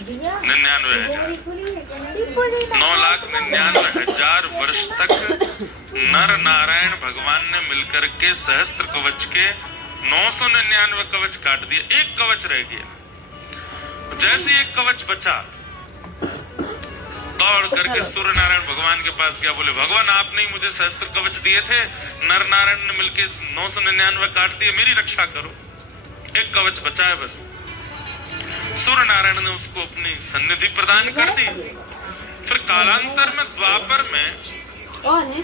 99,000 9,99,000 वर्ष तक नर नारायण भगवान ने मिलकर के सहस्त्र कवच के 999 कवच काट दिए, एक कवच रह गया। जैसे एक कवच बचा, दौड़ करके सूर्य नारायण भगवान के पास गया, बोले भगवान आपने ही मुझे सहस्त्र कवच दिए थे, नर नारायण ने मिलके 999 काट दिए, मेरी रक्षा करो, एक कवच बचा है बस। सूर्य नारायण ने उसको अपनी सन्निधि प्रदान कर दी। फिर कालांतर में द्वापर में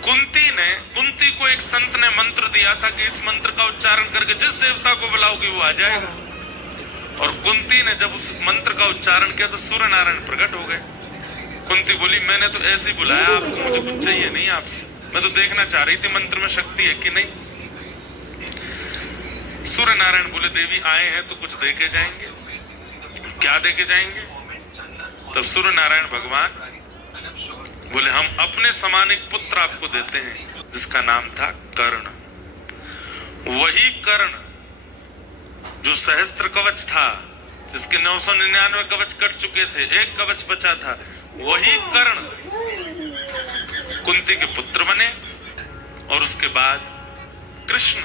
कुंती को एक संत ने मंत्र दिया था कि इस मंत्र का उच्चारण करके जिस देवता को बुलाओगे वो आ जाएगा। और कुंती ने जब उस मंत्र का उच्चारण किया तो सूर्य नारायण प्रकट हो गए। कुंती बोली मैंने तो ऐसे ही बुलाया आपको, मुझे कुछ चाहिए नहीं आपसे, मैं तो देखना चाह रही थी मंत्र में शक्ति है कि नहीं। सूर्य नारायण बोले देवी आए हैं तो कुछ देके जाएंगे, क्या देके जाएंगे? तब सूर्य नारायण भगवान बोले हम अपने समान एक पुत्र आपको देते हैं जिसका नाम था कर्ण। वही कर्ण जो सहस्त्र कवच था, जिसके 999 कवच कट चुके थे, एक कवच बचा था, वही कर्ण कुंती के पुत्र बने। और उसके बाद कृष्ण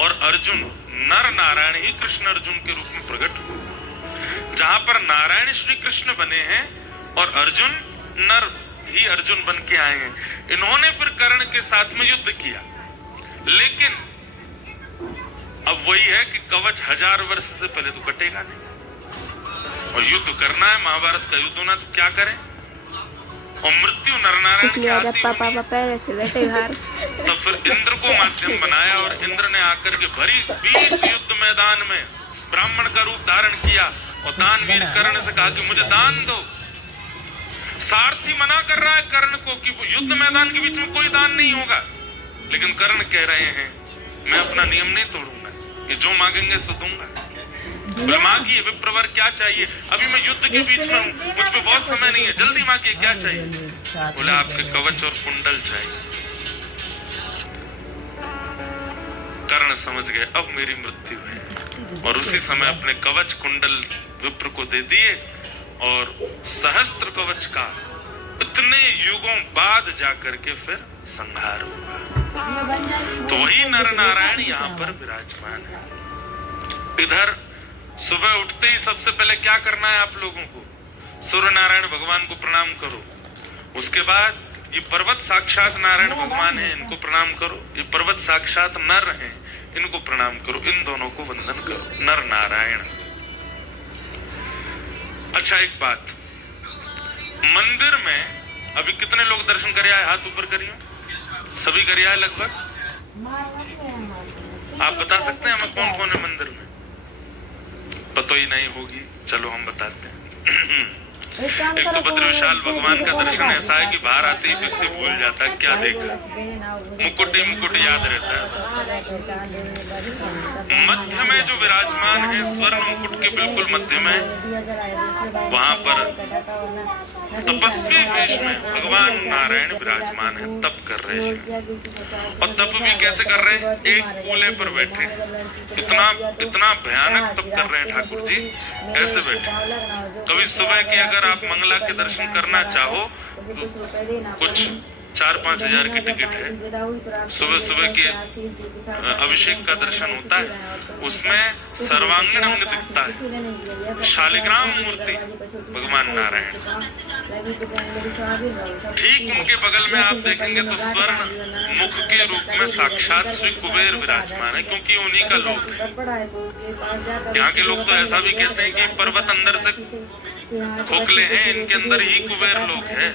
और अर्जुन, नर नारायण ही कृष्ण अर्जुन के रूप में प्रकट हुए। जहां पर नारायण श्री कृष्ण बने हैं और अर्जुन नर ही अर्जुन बन के आए हैं। इन्होंने फिर कर्ण के साथ में युद्ध किया, लेकिन अब वही है कि कवच 1000 वर्ष से पहले तो कटेगा नहीं, और युद्ध करना है, महाभारत का युद्ध होना, तो क्या करें? और मृत्यु नरनारायण की आती तब फिर इंद्र को माध्यम बनाया और इंद्र ने आकर के भरी बीच युद्ध मैदान में ब्राह्मण का रूप धारण किया और दानवीर कर्ण से कहा कि मुझे दान दो। सारथी मना कर रहा है कर्ण को कि युद्ध मैदान के बीच में कोई दान नहीं होगा, लेकिन कर्ण कह रहे हैं मैं अपना नियम नहीं तोड़ूंगा, ये जो मांगेंगे सो दूंगा। बोले मांगिए विप्रवर क्या चाहिए, अभी मैं युद्ध के बीच में हूँ, मुझ पे बहुत समय नहीं है, जल्दी मांगिए क्या चाहिए? बोले आपके कवच और कुंडल चाहिए। कर्ण समझ गए अब मेरी मृत्यु है, और उसी समय अपने कवच कुंडल विप्र को दे दिए, और सहस्त्र कवच का इतने युगों बाद जाकर के फिर संहार हुआ। तो वही नर नारायण यहाँ पर विराजमान है। इधर सुबह उठते ही सबसे पहले क्या करना है आप लोगों को? सूर्य नारायण भगवान को प्रणाम करो। उसके बाद ये पर्वत साक्षात नारायण भगवान है, इनको प्रणाम करो। ये पर्वत साक्षात नर हैं, इनको प्रणाम करो। इन दोनों को वंदन करो, नर नारायण। अच्छा एक बात, मंदिर में अभी कितने लोग दर्शन कर आए? हाथ ऊपर करिए। सभी कर आए लगभग? आप बता सकते हैं हमें कौन कौन है मंदिर में? पता ही नहीं होगी, चलो हम बताते हैं। एक तो बद्र विशाल भगवान का दर्शन ऐसा है कि बाहर आते ही व्यक्ति भूल जाता है क्या देखा, मुकुट ही मुकुट याद रहता है बस। मध्य में जो विराजमान है स्वर्ण मुकुट के बिल्कुल मध्य में, वहां पर तपस्वी वेश में भगवान नारायण विराजमान है, तप कर रहे हैं। और तप भी कैसे कर रहे हैं? एक कूले पर बैठे, इतना भयानक तप कर रहे हैं ठाकुर जी, ऐसे बैठे। कभी सुबह की अगर आप मंगला के दर्शन करना चाहो तो कुछ 4-5 हजार की टिकट है। सुबह सुबह के अभिषेक का दर्शन होता है, उसमें सर्वांगीण अंग दिखता है, शालिग्राम मूर्ति भगवान नारायण। ठीक उनके बगल में आप देखेंगे तो स्वर्ण मुख के रूप में साक्षात श्री कुबेर विराजमान है, क्योंकि उन्हीं का लोक है। यहाँ के लोग तो ऐसा भी कहते हैं कि पर्वत अंदर से खोखले हैं, इनके अंदर ही कुबेर लोक है।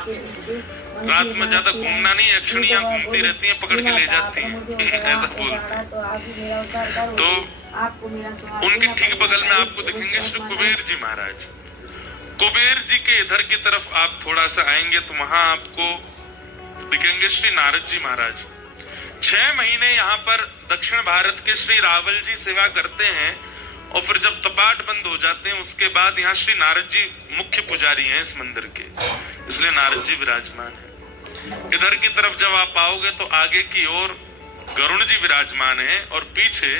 रात में ज्यादा घूमना नहीं, यक्षिणियां घूमती रहती हैं, पकड़ के ले जाती हैं, ऐसा बोलते हैं। तो उनके ठीक बगल में आपको दिखेंगे श्री कुबेर जी महाराज। कुबेर जी के इधर की तरफ आप थोड़ा सा आएंगे तो वहां आपको दिखेंगे श्री नारद जी महाराज। 6 महीने यहाँ पर दक्षिण भारत के श्री रावल जी सेवा करते हैं, और फिर जब तपाट बंद हो जाते हैं उसके बाद यहाँ श्री नारद जी मुख्य पुजारी हैं इस मंदिर के, इसलिए नारद जी विराजमान है। इधर की तरफ जब आप आओगे तो आगे की ओर गरुण जी विराजमान हैं, और पीछे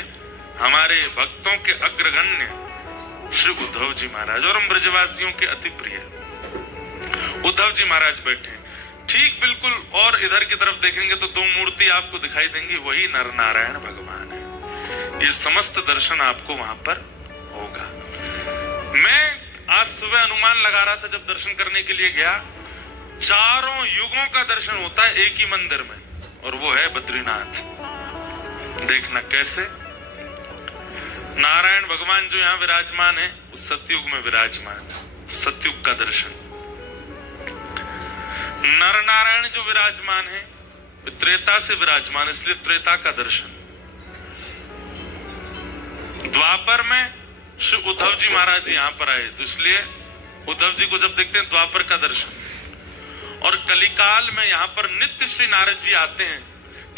हमारे भक्तों के अग्रगण्य श्री उद्धव जी महाराज, और हम ब्रजवासियों के अति प्रिय उद्धव जी महाराज बैठे हैं। ठीक बिल्कुल, और इधर की तरफ देखेंगे तो दो मूर्ति आपको दिखाई देंगी, वही नर नारायण भगवान है। ये समस्त दर्शन आपको वहां पर होगा। मैं आज सुबह अनुमान लगा रहा था जब दर्शन करने के लिए गया, चारों युगों का दर्शन होता है एक ही मंदिर में, और वो है बद्रीनाथ। देखना कैसे नारायण भगवान जो यहाँ विराजमान है उस सतयुग में विराजमान है, तो सतयुग का दर्शन। नर नारायण जो विराजमान है त्रेता से विराजमान, इसलिए त्रेता का दर्शन। द्वापर में श्री उद्धव जी महाराज यहाँ पर आए, तो इसलिए उद्धव जी को जब देखते हैं द्वापर का दर्शन। और कलिकाल में यहाँ पर नित्य श्री नारद जी आते हैं,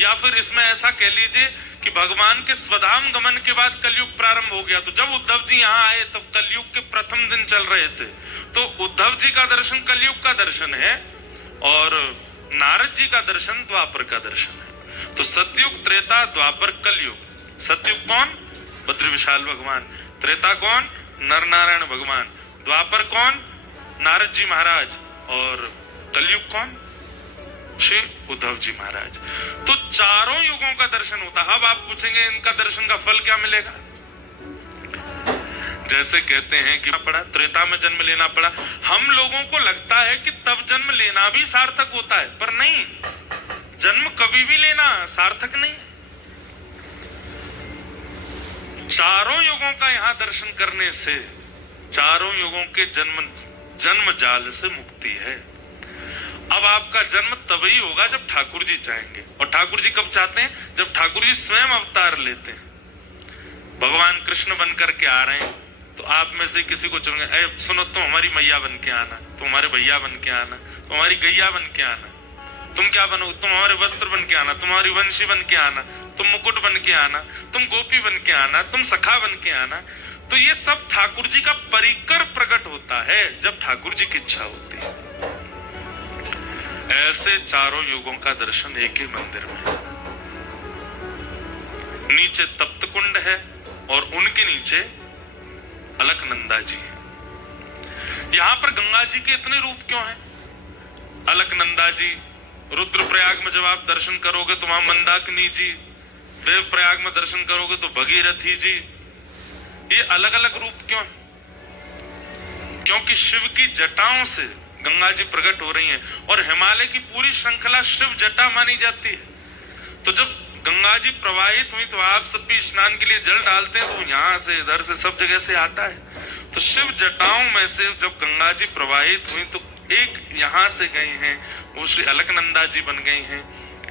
या फिर इसमें ऐसा कह लीजिए कि भगवान के स्वधाम गमन के बाद कलयुग प्रारंभ हो गया। तो जब उद्धव जी यहाँ आए तब कलयुग के प्रथम दिन चल रहे थे, तो उद्धव जी का दर्शन कलयुग का दर्शन है और नारद जी का दर्शन द्वापर का दर्शन है। तो सतयुग, त्रेता, द्वापर, कलयुग। सतयुग कौन? बद्री विशाल भगवान। त्रेता कौन? नर नारायण भगवान। द्वापर कौन? नारद जी महाराज। और कलयुग कौन? श्री उद्धव जी महाराज। तो चारों युगों का दर्शन होता। अब आप पूछेंगे इनका दर्शन का फल क्या मिलेगा? जैसे कहते हैं कि पड़ा त्रेता में जन्म लेना पड़ा, हम लोगों को लगता है कि तब जन्म लेना भी सार्थक होता है, पर नहीं, जन्म कभी भी लेना सार्थक नहीं। चारों युगों का यहाँ दर्शन करने से चारों युगों के जन्म जाल से मुक्ति है। अब आपका जन्म तभी होगा जब ठाकुर जी चाहेंगे, और ठाकुर जी कब चाहते हैं? जब ठाकुर जी स्वयं अवतार लेते हैं। भगवान कृष्ण बनकर के आ रहे हैं तो आप में से किसी को चुनेंगे, अरे सुनो तुम हमारी मैया बन के आना, तुम हमारे भैया बन के आना, तुम हमारी गैया बन के आना। तुम क्या बनो? तुम हमारे वस्त्र बन के आना, तुम हमारी वंशी बन के आना, तुम मुकुट बन के आना, तुम गोपी बन के आना, तुम सखा बन के आना। तो ये सब ठाकुर जी का परिकर प्रकट होता है जब ठाकुर जी की इच्छा होती है। ऐसे चारों युगों का दर्शन एक ही मंदिर में। नीचे तप्त कुंड है और उनके नीचे अलकनंदा जी है। यहां पर गंगा जी के इतने रूप क्यों हैं? अलकनंदा जी, रुद्रप्रयाग में जब आप दर्शन करोगे तो वहां मंदाकिनी जी, देवप्रयाग में दर्शन करोगे तो भगीरथी जी। ये अलग अलग रूप क्यों? क्योंकि शिव की जटाओं से गंगा जी प्रकट हो रही हैं, और हिमालय की पूरी श्रृंखला शिव जटा मानी जाती है। तो जब गंगा जी प्रवाहित हुई तो आप सब भी स्नान के लिए जल डालते हैं, तो यहाँ से इधर से सब जगह से आता है। तो शिव जटाओं में से जब गंगा जी प्रवाहित हुई तो एक यहाँ से गई हैं, वो श्री अलकनंदा जी बन गई हैं।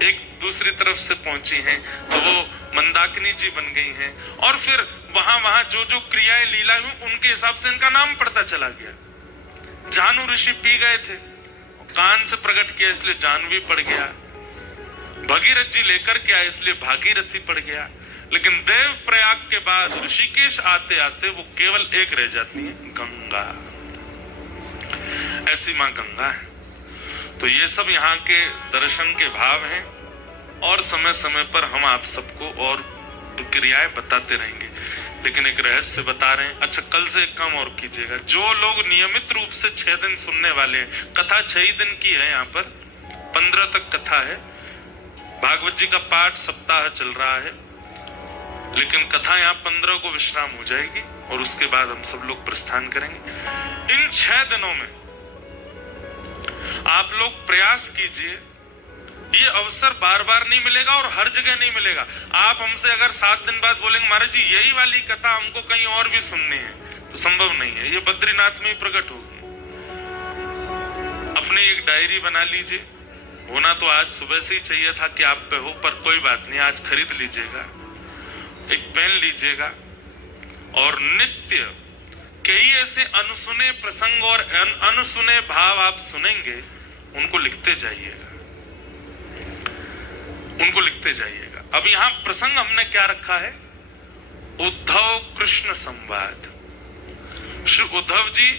एक दूसरी तरफ से पहुंची हैं तो वो मंदाकिनी जी बन गई हैं। और फिर वहां जो जो क्रियाएं लीला हुई उनके हिसाब से इनका नाम पड़ता चला गया। जानू ऋषि पी गए थे, कान से प्रकट किया इसलिए जानवी पड़ गया। भगीरथ जी लेकर के आए इसलिए भागीरथी पड़ गया। लेकिन देव प्रयाग के बाद ऋषिकेश आते आते वो केवल एक रह जाती है, गंगा। ऐसी मां गंगा है। तो ये सब यहाँ के दर्शन के भाव हैं, और समय समय पर हम आप सबको और क्रियाएं बताते रहेंगे। लेकिन एक रहस्य बता रहे हैं। अच्छा, कल से एक काम और कीजिएगा, जो लोग नियमित रूप से 6 दिन सुनने वाले हैं, कथा 6 ही दिन की है, यहाँ पर 15 तक कथा है। भागवत जी का पाठ सप्ताह चल रहा है, लेकिन कथा यहाँ 15 को विश्राम हो जाएगी और उसके बाद हम सब लोग प्रस्थान करेंगे। इन 6 दिनों में आप लोग प्रयास कीजिए, ये अवसर बार बार नहीं मिलेगा और हर जगह नहीं मिलेगा। आप हमसे अगर 7 दिन बाद बोलेंगे महाराज जी यही वाली कथा हमको कहीं और भी सुननी है, तो संभव नहीं है। ये बद्रीनाथ में ही प्रकट होगी। अपने एक डायरी बना लीजिए। होना तो आज सुबह से ही चाहिए था कि आप पे हो, पर कोई बात नहीं, आज खरीद लीजिएगा। एक पेन लीजिएगा और नित्य कई ऐसे अनसुने प्रसंग और अनसुने भाव आप सुनेंगे, उनको लिखते जाइएगा, उनको लिखते जाइएगा। अब यहां प्रसंग हमने क्या रखा है? उद्धव कृष्ण संवाद। श्री उद्धव जी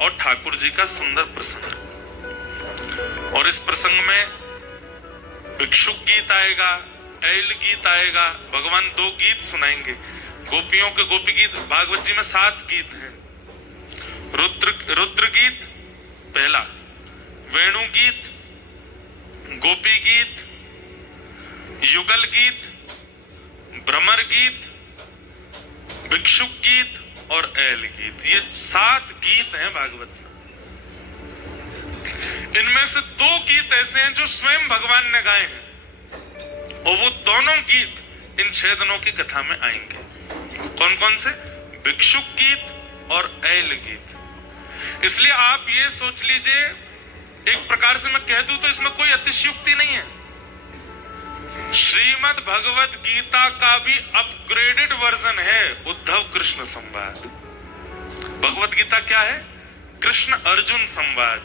और ठाकुर जी का सुंदर प्रसंग। और इस प्रसंग में भिक्षुक गीत आएगा, ऐल गीत आएगा। भगवान 2 गीत सुनाएंगे। गोपियों के गोपी गीत, भागवत जी में 7 गीत हैं। रुद्र गीत पहला, वेणु गीत, गोपी गीत, युगल गीत, भ्रमर गीत, भिक्षुक गीत और ऐल गीत। ये 7 गीत हैं भागवत में। इनमें से 2 गीत ऐसे हैं जो स्वयं भगवान ने गाए हैं, और वो दोनों गीत इन 6 दिनों की कथा में आएंगे। कौन कौन से? भिक्षुक गीत और ऐल गीत। इसलिए आप ये सोच लीजिए, एक प्रकार से मैं कह दूं तो इसमें कोई अतिशयोक्ति नहीं है। श्रीमद् भगवत गीता का भी अपग्रेडेड वर्जन है उद्धव कृष्ण संवाद। भगवत गीता क्या है? कृष्ण अर्जुन संवाद।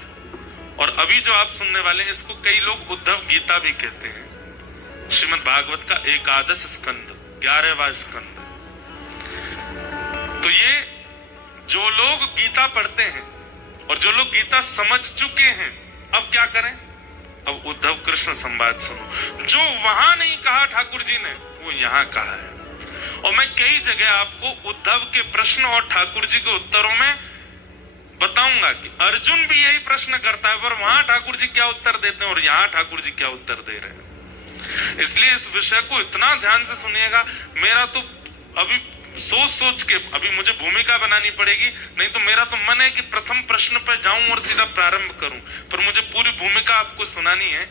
और अभी जो आप सुनने वाले हैं, इसको कई लोग उद्धव गीता भी कहते हैं। श्रीमद् भागवत का एकादश स्कंद, 11वां स्कंद। तो ये जो लोग गीता पढ़ते हैं और जो लोग गीता समझ चुके हैं, अब क्या करें? अब उद्धव कृष्ण संवाद सुनो। जो वहां नहीं कहा ठाकुर जी ने, वो यहां कहा है। और मैं कई जगह आपको उद्धव के प्रश्न और ठाकुर जी के उत्तरों में बताऊंगा कि अर्जुन भी यही प्रश्न करता है, पर वहां ठाकुर जी क्या उत्तर देते हैं और यहां ठाकुर जी क्या उत्तर दे रहे हैं। इसलिए इस विषय को इतना ध्यान से सुनिएगा। मेरा तो अभी सोच के अभी मुझे भूमिका बनानी पड़ेगी, नहीं तो मेरा तो मन है कि प्रथम प्रश्न पर जाऊं और सीधा प्रारंभ करूं, पर मुझे पूरी भूमिका आपको सुनानी है।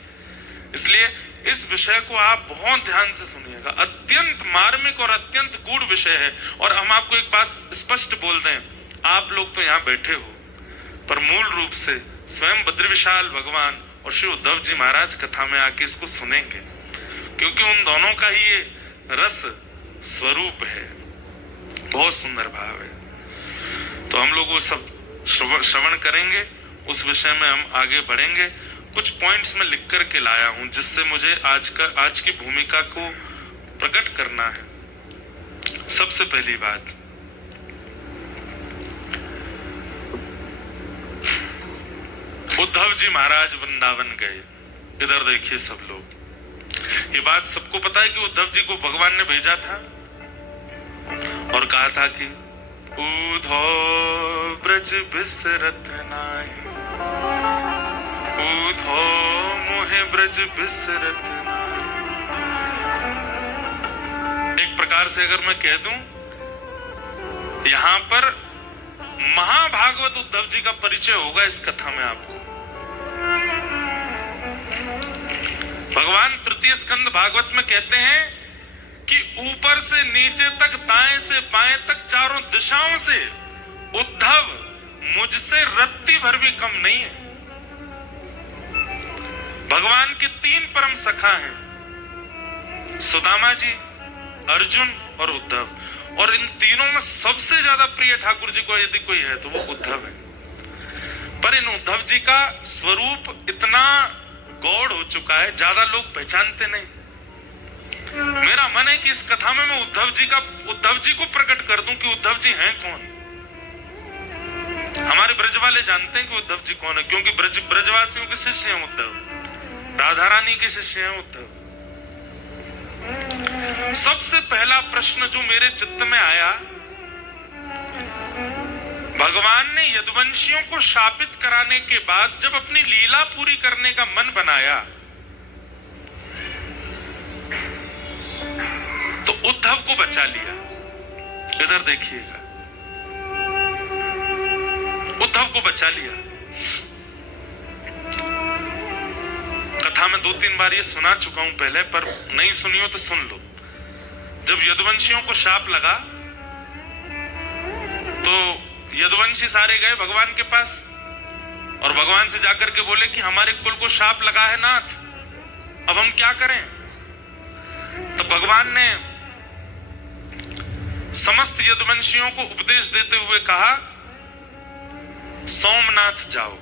इसलिए इस विषय को आप बहुत ध्यान से सुनिएगा। अत्यंत मार्मिक और अत्यंत गूढ़ विषय है। और हम आपको एक बात स्पष्ट बोल दें, आप लोग तो यहाँ बैठे हो, पर मूल रूप से स्वयं बद्रीविशाल भगवान और श्री उद्धव जी महाराज कथा में आके इसको सुनेंगे, क्योंकि उन दोनों का ही ये रस स्वरूप है। बहुत सुंदर भाव है। तो हम लोग वो सब श्रवण करेंगे, उस विषय में हम आगे बढ़ेंगे। कुछ पॉइंट्स में लिख करके लाया हूं, जिससे मुझे आज की भूमिका को प्रकट करना है। सबसे पहली बात, उद्धव जी महाराज वृंदावन गए। इधर देखिए सब लोग, ये बात सबको पता है कि उद्धव जी को भगवान ने भेजा था और कहा था कि उद्धव ब्रज बिसरत नाही, उद्धव मोहे ब्रज बिसरत नाही। एक प्रकार से अगर मैं कह दूं, यहां पर महाभागवत उद्धव जी का परिचय होगा इस कथा में आपको। भगवान तृतीय स्कंद भागवत में कहते हैं कि ऊपर से नीचे तक, दाएं से बाएं तक, चारों दिशाओं से उद्धव मुझसे रत्ती भर भी कम नहीं है। भगवान के 3 परम सखा हैं, सुदामा जी, अर्जुन और उद्धव। और इन तीनों में सबसे ज्यादा प्रिय ठाकुर जी को यदि कोई है तो वो उद्धव है। पर इन उद्धव जी का स्वरूप इतना गौड़ हो चुका है, ज्यादा लोग पहचानते नहीं। मेरा मन है कि इस कथा में मैं उद्धव जी को प्रकट कर दूं कि उद्धव जी हैं कौन। हमारे ब्रज वाले जानते हैं कि उद्धव जी कौन है, क्योंकि ब्रजवासियों के शिष्य हैं उद्धव, राधा रानी के शिष्य हैं उद्धव। सबसे पहला प्रश्न जो मेरे चित्त में आया, भगवान ने यदुवंशियों को शापित कराने के बाद जब अपनी लीला पूरी करने का मन बनाया, तो उद्धव को बचा लिया। इधर देखिएगा, उद्धव को बचा लिया। कथा में 2-3 बार ये सुना चुका हूं पहले, पर नहीं सुनी हो तो सुन लो। जब यदुवंशियों को शाप लगा तो यदुवंशी सारे गए भगवान के पास और भगवान से जाकर के बोले कि हमारे कुल को शाप लगा है नाथ, अब हम क्या करें। तो भगवान ने समस्त यदुवंशियों को उपदेश देते हुए कहा, सोमनाथ जाओ।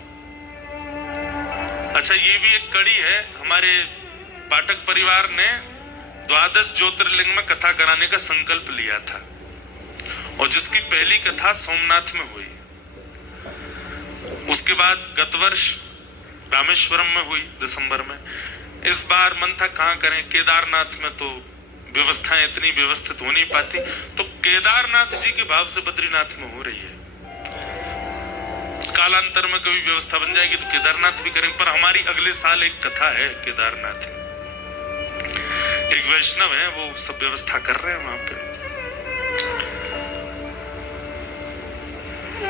अच्छा, ये भी एक कड़ी है। हमारे पाठक परिवार ने 12 ज्योतिर्लिंग में कथा कराने का संकल्प लिया था, और जिसकी पहली कथा सोमनाथ में हुई। उसके बाद गत वर्ष रामेश्वरम में हुई दिसंबर में। इस बार मन था कहां करें, केदारनाथ में तो व्यवस्थाएं इतनी व्यवस्थित हो नहीं पाती, तो केदारनाथ जी के भाव से बद्रीनाथ में हो रही है। कालांतर में कभी व्यवस्था बन जाएगी तो केदारनाथ भी करेंगे। पर हमारी अगले साल एक कथा है केदारनाथ, एक वैष्णव है वो सब व्यवस्था कर रहे हैं वहां पे।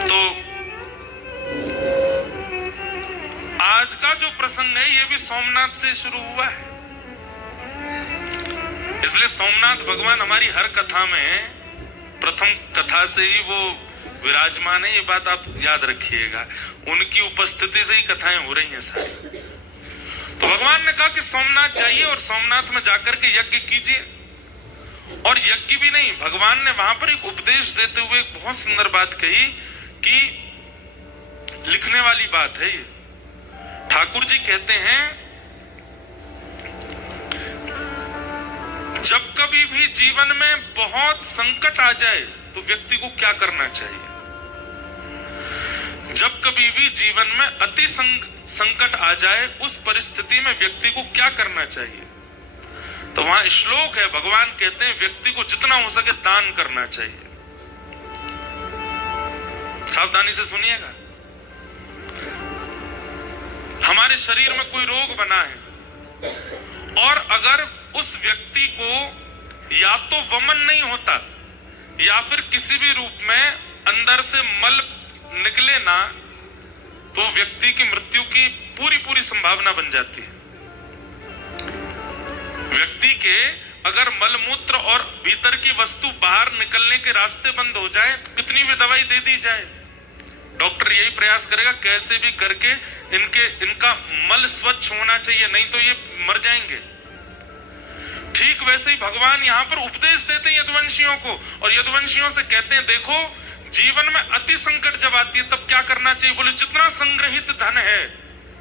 तो आज का जो प्रसंग है ये भी सोमनाथ से शुरू हुआ है, इसलिए सोमनाथ भगवान हमारी हर कथा में प्रथम कथा से ही वो विराजमान है, ये बात आप याद रखिएगा। उनकी उपस्थिति से ही कथाएं हो रही हैं सारी। तो भगवान ने कहा कि सोमनाथ जाइए और सोमनाथ में जाकर के यज्ञ कीजिए। और यज्ञ भी नहीं, भगवान ने वहां पर एक उपदेश देते हुए एक बहुत सुंदर बात कही कि लिखने वाली बात है ये। ठाकुर जी कहते हैं जब कभी भी जीवन में बहुत संकट आ जाए तो व्यक्ति को क्या करना चाहिए। जब कभी भी जीवन में अति संकट आ जाए उस परिस्थिति में व्यक्ति को क्या करना चाहिए। तो वहां श्लोक है, भगवान कहते हैं व्यक्ति को जितना हो सके दान करना चाहिए। सावधानी से सुनिएगा। हमारे शरीर में कोई रोग बना है और अगर उस व्यक्ति को या तो वमन नहीं होता या फिर किसी भी रूप में अंदर से मल निकले ना, तो व्यक्ति की मृत्यु की पूरी संभावना बन जाती है। व्यक्ति के अगर मलमूत्र और भीतर की वस्तु बाहर निकलने के रास्ते बंद हो जाए तो कितनी भी दवाई दे दी जाए, डॉक्टर यही प्रयास करेगा कैसे भी करके इनका मल स्वच्छ होना चाहिए, नहीं तो ये मर जाएंगे। ठीक वैसे ही भगवान यहाँ पर उपदेश देते हैं यदुवंशियों को, और यदुवंशियों से कहते हैं देखो जीवन में अति संकट जब आती है तब क्या करना चाहिए। बोले जितना संग्रहित धन है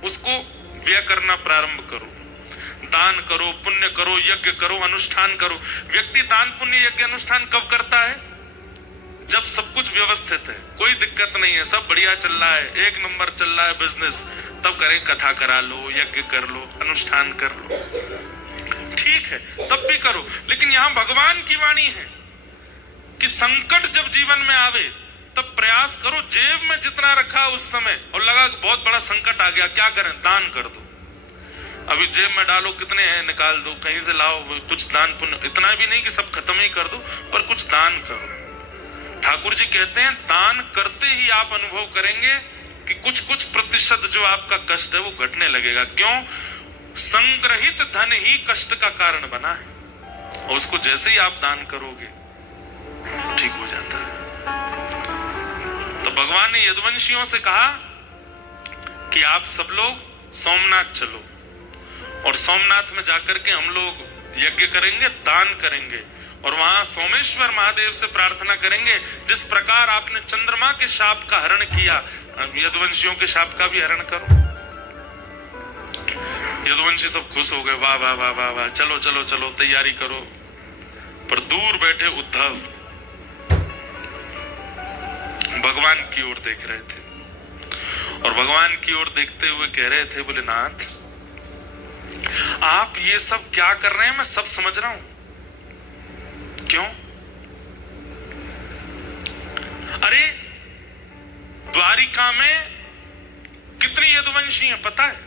उसको व्यय करना प्रारंभ करो, दान करो, पुण्य करो, यज्ञ करो, अनुष्ठान करो। व्यक्ति दान पुण्य यज्ञ अनुष्ठान कब करता है? जब सब कुछ व्यवस्थित है, कोई दिक्कत नहीं है, सब बढ़िया चल रहा है, एक नंबर चल रहा है बिजनेस, तब करें, कथा करा लो, यज्ञ कर लो, अनुष्ठान कर लो, ठीक है, तब भी करो। लेकिन यहाँ भगवान की वाणी है कि संकट जब जीवन में आवे तब प्रयास करो, जेब में जितना रखा उस समय और लगा बहुत बड़ा संकट आ गया, क्या करें? दान कर दो। अभी जेब में डालो, कितने हैं निकाल दो, कहीं से लाओ, कुछ दान पुण्य, इतना भी नहीं कि सब खत्म ही कर दो, पर कुछ दान करो। ठाकुर जी कहते हैं दान करते ही आप अनुभव करेंगे कि कुछ प्रतिशत जो आपका कष्ट है वो घटने लगेगा। क्यों? संग्रहित धन ही कष्ट का कारण बना है, और उसको जैसे ही आप दान करोगे ठीक हो जाता है। तो भगवान ने यदुवंशियों से कहा कि आप सब लोग सोमनाथ चलो और सोमनाथ में जाकर के हम लोग यज्ञ करेंगे, दान करेंगे, और वहां सोमेश्वर महादेव से प्रार्थना करेंगे जिस प्रकार आपने चंद्रमा के शाप का हरण किया, यदुवंशियों के शाप का भी हरण करो। यदुवंशी सब खुश हो गए, वाह वाह वाह वाह वाह, चलो चलो चलो तैयारी करो। पर दूर बैठे उद्धव भगवान की ओर देख रहे थे, और भगवान की ओर देखते हुए कह रहे थे, बोले नाथ आप ये सब क्या कर रहे हैं, मैं सब समझ रहा हूं। क्यों? अरे द्वारिका में कितनी यदुवंशी हैं पता है?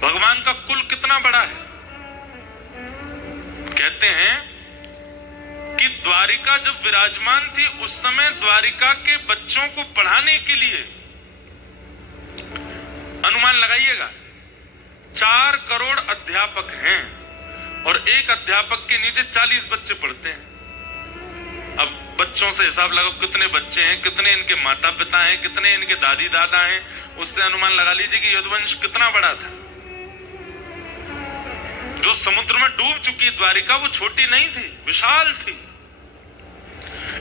भगवान का कुल कितना बड़ा है? कहते हैं कि द्वारिका जब विराजमान थी उस समय द्वारिका के बच्चों को पढ़ाने के लिए, अनुमान लगाइएगा, 4 करोड़ अध्यापक हैं और एक अध्यापक के नीचे 40 बच्चे पढ़ते हैं। अब बच्चों से हिसाब लगाओ कितने बच्चे हैं, कितने इनके माता पिता हैं, कितने इनके दादी दादा हैं, उससे अनुमान लगा लीजिए कि यदुवंश कितना बड़ा था। जो समुद्र में डूब चुकी द्वारिका वो छोटी नहीं थी, विशाल थी।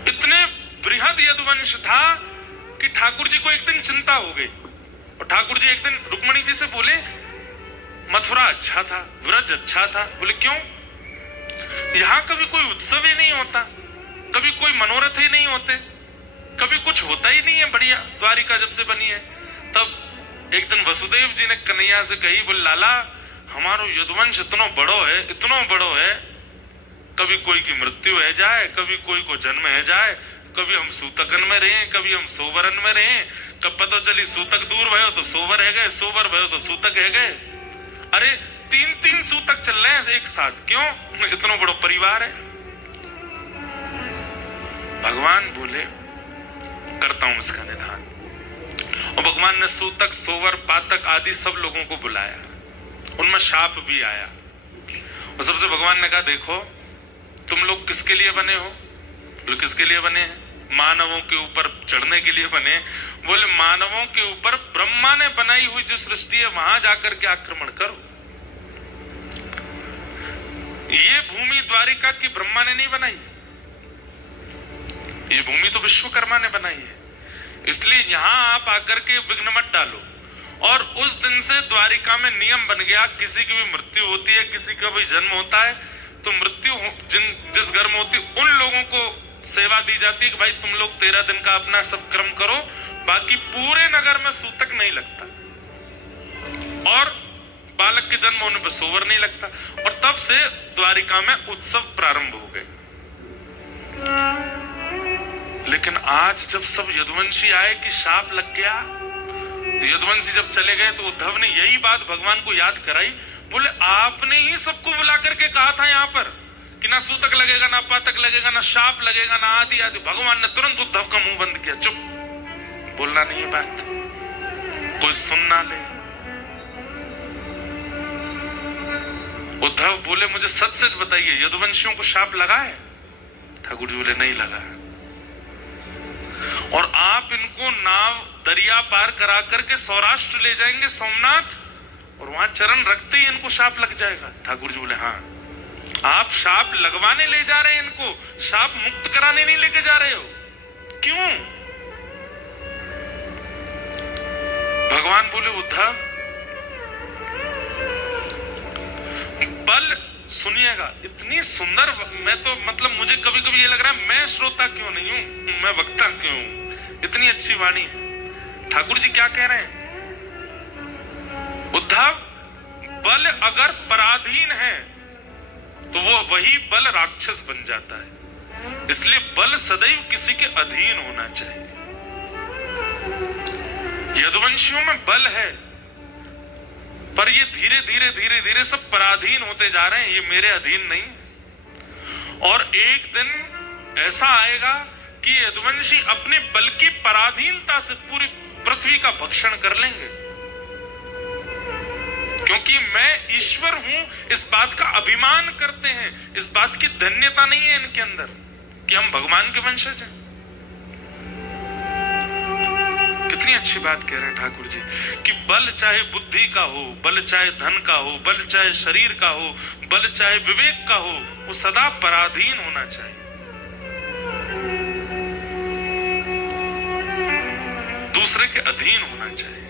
इतने बृहद यदुवंश था कि ठाकुर जी को एक दिन चिंता हो गई, और ठाकुर जी एक दिन रुक्मणी जी से बोले मथुरा अच्छा था, व्रज अच्छा था। बोले क्यों? यहां कभी कोई उत्सव ही नहीं होता, कभी कोई मनोरथ ही नहीं होते, कभी कुछ होता ही नहीं है बढ़िया, द्वारिका जब से बनी है। तब एक दिन वसुदेव जी ने कन्हैया से कही, बोले लाला हमारो यदुवंश इतना बड़ो है, कभी कोई की मृत्यु है जाए, कभी कोई को जन्म है जाए, कभी हम सूतकन में रहे, कभी हम सोवरन में रहे, कब पता चली सूतक दूर भयो तो सोवर है गए, सोवर भयो तो सूतक है गए। अरे 3-3 सूतक चल रहे हैं एक साथ, क्यों? इतना बड़ा परिवार है। भगवान बोले करता हूं इसका निधान। और भगवान ने सूतक, सोवर, पातक आदि सब लोगों को बुलाया, उनमें शाप भी आया। और सबसे भगवान ने कहा देखो तुम लोग किसके लिए बने हो? बोले किसके लिए बने हैं? मानवों के ऊपर चढ़ने के लिए बने। बोले मानवों के ऊपर ब्रह्मा ने बनाई हुई जो सृष्टि है वहां जाकर के आक्रमण करो। ये भूमि द्वारिका की ब्रह्मा ने नहीं बनाई, ये भूमि तो विश्वकर्मा ने बनाई है, इसलिए यहां आप आकर के विघ्न मत डालो। और उस दिन से द्वारिका में नियम बन गया, किसी की भी मृत्यु होती है, किसी का भी जन्म होता है तो मृत्यु जिस घर में होती है उन लोगों को सेवा दी जाती है कि भाई तुम लोग 13 दिन का अपना सब क्रम करो, बाकी पूरे नगर में सूतक नहीं लगता और बालक के जन्म होने पर सोवर नहीं लगता। और तब से द्वारिका में उत्सव प्रारंभ हो गए। लेकिन आज जब सब यदुवंशी आए कि शाप लग गया, यदुवंशी जब चले गए तो उद्धव ने यही बात भगवान को याद कराई। बोले आपने ही सबको बुला करके कहा था यहाँ पर कि ना सूतक लगेगा, ना पातक लगेगा, ना शाप लगेगा, ना आदि आदि। भगवान ने तुरंत उद्धव का मुंह बंद किया, चुप, बोलना नहीं है बात, कोई सुन ना ले। उद्धव बोले मुझे सच सच बताइए यदुवंशियों को शाप लगा है? ठाकुर जी बोले नहीं लगा। और आप इनको नाव दरिया पार करा करके सौराष्ट्र ले जाएंगे, सोमनाथ, और वहां चरण रखते ही इनको शाप लग जाएगा। ठाकुर जी बोले हाँ, आप शाप लगवाने ले जा रहे हैं, इनको शाप मुक्त कराने नहीं लेके जा रहे हो। क्यों? भगवान बोले उद्धव बल, सुनिएगा, इतनी सुंदर, मैं तो मतलब मुझे कभी कभी ये लग रहा है मैं श्रोता क्यों नहीं हूं, मैं वक्ता क्यों हूं, इतनी अच्छी वाणी है। ठाकुर जी क्या कह रहे हैं? उद्धव बल अगर पराधीन है तो वो वही बल राक्षस बन जाता है, इसलिए बल सदैव किसी के अधीन होना चाहिए। यदुवंशियों में बल है पर ये धीरे धीरे धीरे धीरे सब पराधीन होते जा रहे हैं, ये मेरे अधीन नहीं। और एक दिन ऐसा आएगा कि यदुवंशी अपने बल की पराधीनता से पूरी पृथ्वी का भक्षण कर लेंगे, क्योंकि मैं ईश्वर हूं इस बात का अभिमान करते हैं, इस बात की धन्यता नहीं है इनके अंदर कि हम भगवान के वंशज हैं। कितनी अच्छी बात कह रहे हैं ठाकुर जी कि बल चाहे बुद्धि का हो, बल चाहे धन का हो, बल चाहे शरीर का हो, बल चाहे विवेक का हो, वो सदा पराधीन होना चाहिए, दूसरे के अधीन होना चाहिए।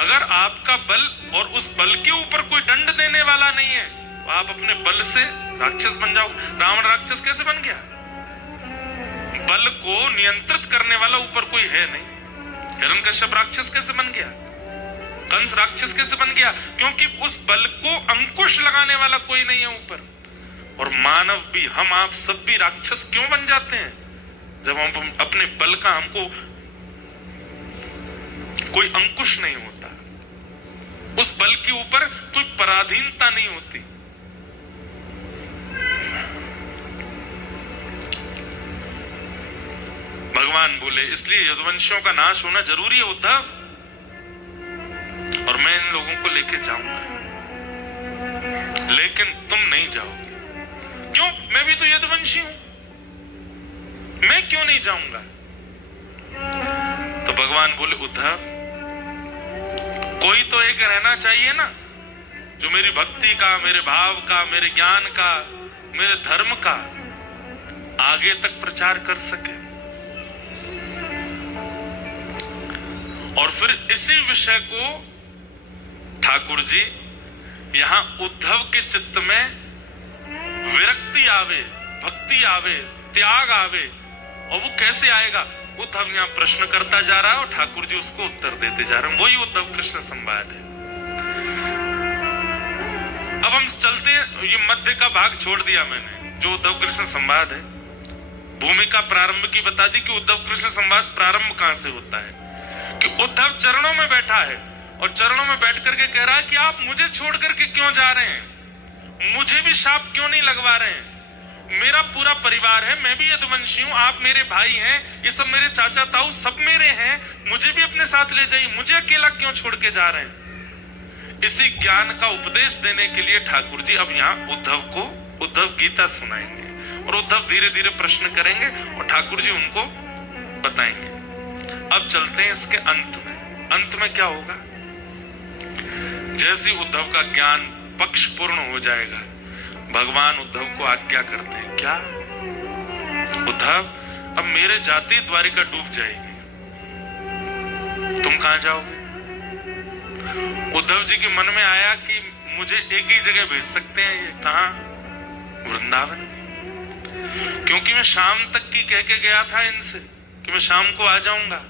अगर आपका बल और उस बल के ऊपर कोई दंड देने वाला नहीं है तो आप अपने बल से राक्षस बन जाओ। रावण राक्षस कैसे बन गया? बल को नियंत्रित करने वाला ऊपर कोई है नहीं। हिरण्यकश्यप राक्षस कैसे बन गया? कंस राक्षस कैसे बन गया? क्योंकि उस बल को अंकुश लगाने वाला कोई नहीं है ऊपर। और मानव भी, हम आप सब भी राक्षस क्यों बन जाते हैं? जब हम अपने बल का, हमको कोई अंकुश नहीं होता, उस बल के ऊपर कोई पराधीनता नहीं होती। भगवान बोले इसलिए यदुवंशियों का नाश होना जरूरी है उद्धव, और मैं इन लोगों को लेके जाऊंगा, लेकिन तुम नहीं जाओगे। क्यों? मैं भी तो यदुवंशी हूं, मैं क्यों नहीं जाऊंगा? तो भगवान बोले उद्धव कोई तो एक रहना चाहिए ना जो मेरी भक्ति का, मेरे भाव का, मेरे ज्ञान का, मेरे धर्म का आगे तक प्रचार कर सके। और फिर इसी विषय को ठाकुर जी यहां उद्धव के चित्त में विरक्ति आवे, भक्ति आवे, त्याग आवे। और वो कैसे आएगा? उद्धव यहां प्रश्न करता जा रहा है और ठाकुर जी उसको उत्तर देते जा रहे हैं। वही उद्धव कृष्ण संवाद है। अब हम चलते हैं, ये मध्य का भाग छोड़ दिया मैंने, जो उद्धव कृष्ण संवाद है। भूमिका प्रारंभ की बता दी कि उद्धव कृष्ण संवाद प्रारंभ कहां से होता है, कि उद्धव चरणों में बैठा है और चरणों में बैठ करके कह रहा है कि आप मुझे छोड़ करके क्यों जा रहे हैं, मुझे भी शाप क्यों नहीं लगवा रहे हैं, मेरा पूरा परिवार है, मैं भी यदुवंशी हूं, आप मेरे भाई हैं, ये सब मेरे चाचा ताऊ सब मेरे हैं, मुझे भी अपने साथ ले जाइए, मुझे अकेला क्यों छोड़ के जा रहे हैं। इसी ज्ञान का उपदेश देने के लिए ठाकुर जी अब यहाँ उद्धव गीता सुनाएंगे और उद्धव धीरे धीरे प्रश्न करेंगे और ठाकुर जी उनको बताएंगे। अब चलते हैं इसके अंत में क्या होगा। जैसे उद्धव का ज्ञान पक्ष पूर्ण हो जाएगा, भगवान उद्धव को आज्ञा करते हैं, क्या उद्धव अब मेरे जाति द्वारिका डूब जाएगी, तुम कहां जाओगे। उद्धव जी के मन में आया कि मुझे एक ही जगह भेज सकते हैं, ये कहां, वृंदावन, क्योंकि मैं शाम तक की कह के गया था इनसे कि मैं शाम को आ जाऊंगा,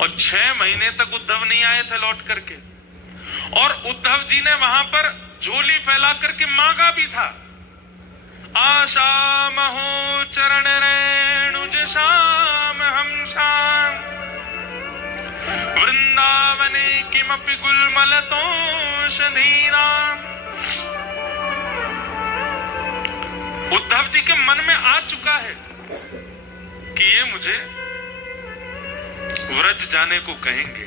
और 6 महीने तक उद्धव नहीं आए थे लौट करके, और उद्धव जी ने वहां पर झोली फैला करके मांगा भी था, आशा महो चरण रेणुज श्याम हम श्याम वृंदावने किमपि गुलमलतोषधीनाम। उद्धव जी के मन में आ चुका है कि ये मुझे व्रज जाने को कहेंगे,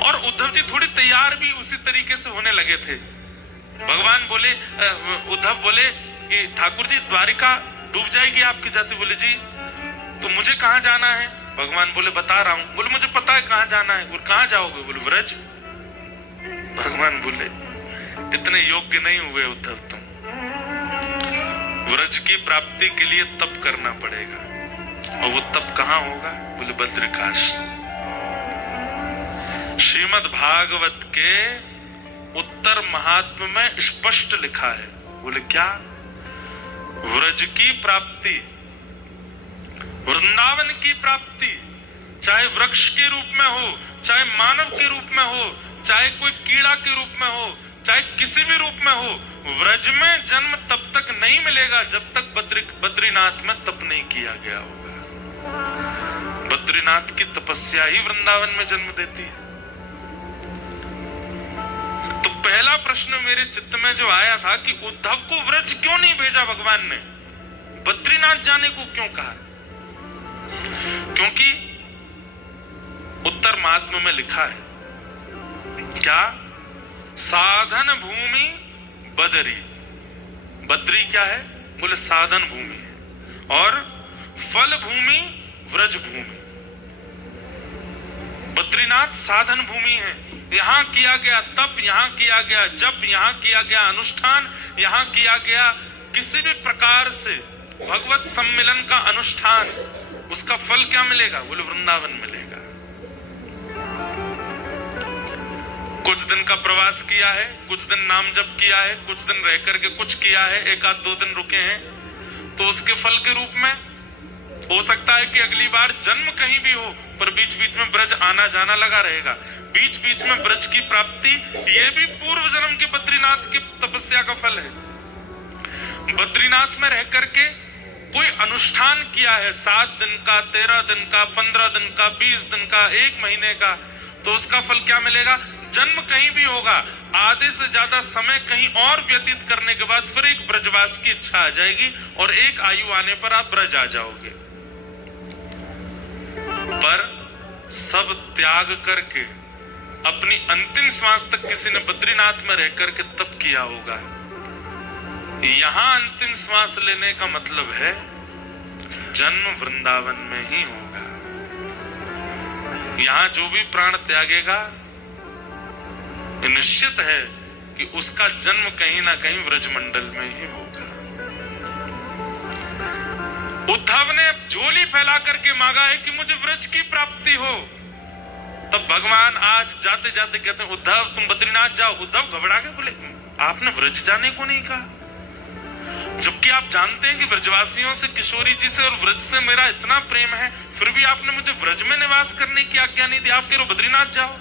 और उद्धव जी थोड़ी तैयार भी उसी तरीके से होने लगे थे। भगवान बोले, उद्धव बोले कि ठाकुर जी द्वारिका डूब जाएगी आपकी जाति। बोले जी तो मुझे कहां जाना है। भगवान बोले बता रहा हूं। बोले मुझे पता है कहां जाना है। और कहां जाओगे। बोले व्रज। भगवान बोले इतने योग्य नहीं हुए उद्धव तुम, व्रज की प्राप्ति के लिए तप करना पड़ेगा, और वो तप कहां होगा। बोले बद्रिकाश। श्रीमद् भागवत के उत्तर महात्म्य में स्पष्ट लिखा है। बोले क्या, व्रज की प्राप्ति, वृंदावन की प्राप्ति, चाहे वृक्ष के रूप में हो, चाहे मानव के रूप में हो, चाहे कोई कीड़ा के रूप में हो, चाहे किसी भी रूप में हो, व्रज में जन्म तब तक नहीं मिलेगा जब तक बद्रीनाथ में तप नहीं किया गया होगा। बद्रीनाथ की तपस्या ही वृंदावन में जन्म देती है। तो पहला प्रश्न मेरे चित्त में जो आया था कि उद्धव को व्रज क्यों नहीं भेजा भगवान ने, बद्रीनाथ जाने को क्यों कहा। क्योंकि उत्तर महात्म्य में लिखा है क्या, साधन भूमि बदरी। बद्री क्या है। बोले साधन भूमि है, और फल भूमि व्रज भूमि। बद्रीनाथ साधन भूमि है, यहां किया गया तप, यहां किया गया जप, यहां किया गया अनुष्ठान, यहां किया गया किसी भी प्रकार से भगवत सम्मिलन का अनुष्ठान, उसका फल क्या मिलेगा। बोले वृंदावन मिलेगा। कुछ दिन का प्रवास किया है, कुछ दिन नाम जप किया है, कुछ दिन रह करके कुछ किया है, 1-2 दिन रुके हैं, तो उसके फल के रूप में हो सकता है कि अगली बार जन्म कहीं भी हो, पर बीच बीच में ब्रज आना जाना लगा रहेगा। बीच बीच में ब्रज की प्राप्ति, ये भी पूर्व जन्म के बद्रीनाथ की तपस्या का फल है। बद्रीनाथ में रह करके कोई अनुष्ठान किया है, 7 दिन का, 13 दिन का, 15 दिन का, 20 दिन का, 1 महीने का, तो उसका फल क्या मिलेगा। जन्म कहीं भी होगा, आधे से ज्यादा समय कहीं और व्यतीत करने के बाद फिर एक ब्रजवास की इच्छा आ जाएगी, और एक आयु आने पर आप ब्रज आ जाओगे। पर सब त्याग करके अपनी अंतिम श्वास तक किसी ने बद्रीनाथ में रह करके तप किया होगा। यहां अंतिम श्वास लेने का मतलब है जन्म वृंदावन में ही होगा। यहां जो भी प्राण त्यागेगा, निश्चित है कि उसका जन्म कहीं ना कहीं व्रजमंडल में ही होगा। उद्धव ने झोली फैला करके मांगा है कि मुझे व्रज की प्राप्ति हो। तब भगवान आज जाते जाते कहते हैं उद्धव तुम बद्रीनाथ जाओ। उद्धव घबरा के बोले आपने व्रज जाने को नहीं कहा, जबकि आप जानते हैं कि ब्रजवासियों से, किशोरी जी से और व्रज से मेरा इतना प्रेम है, फिर भी आपने मुझे व्रज में निवास करने की आज्ञा नहीं दी, आप कह रहे हो बद्रीनाथ जाओ।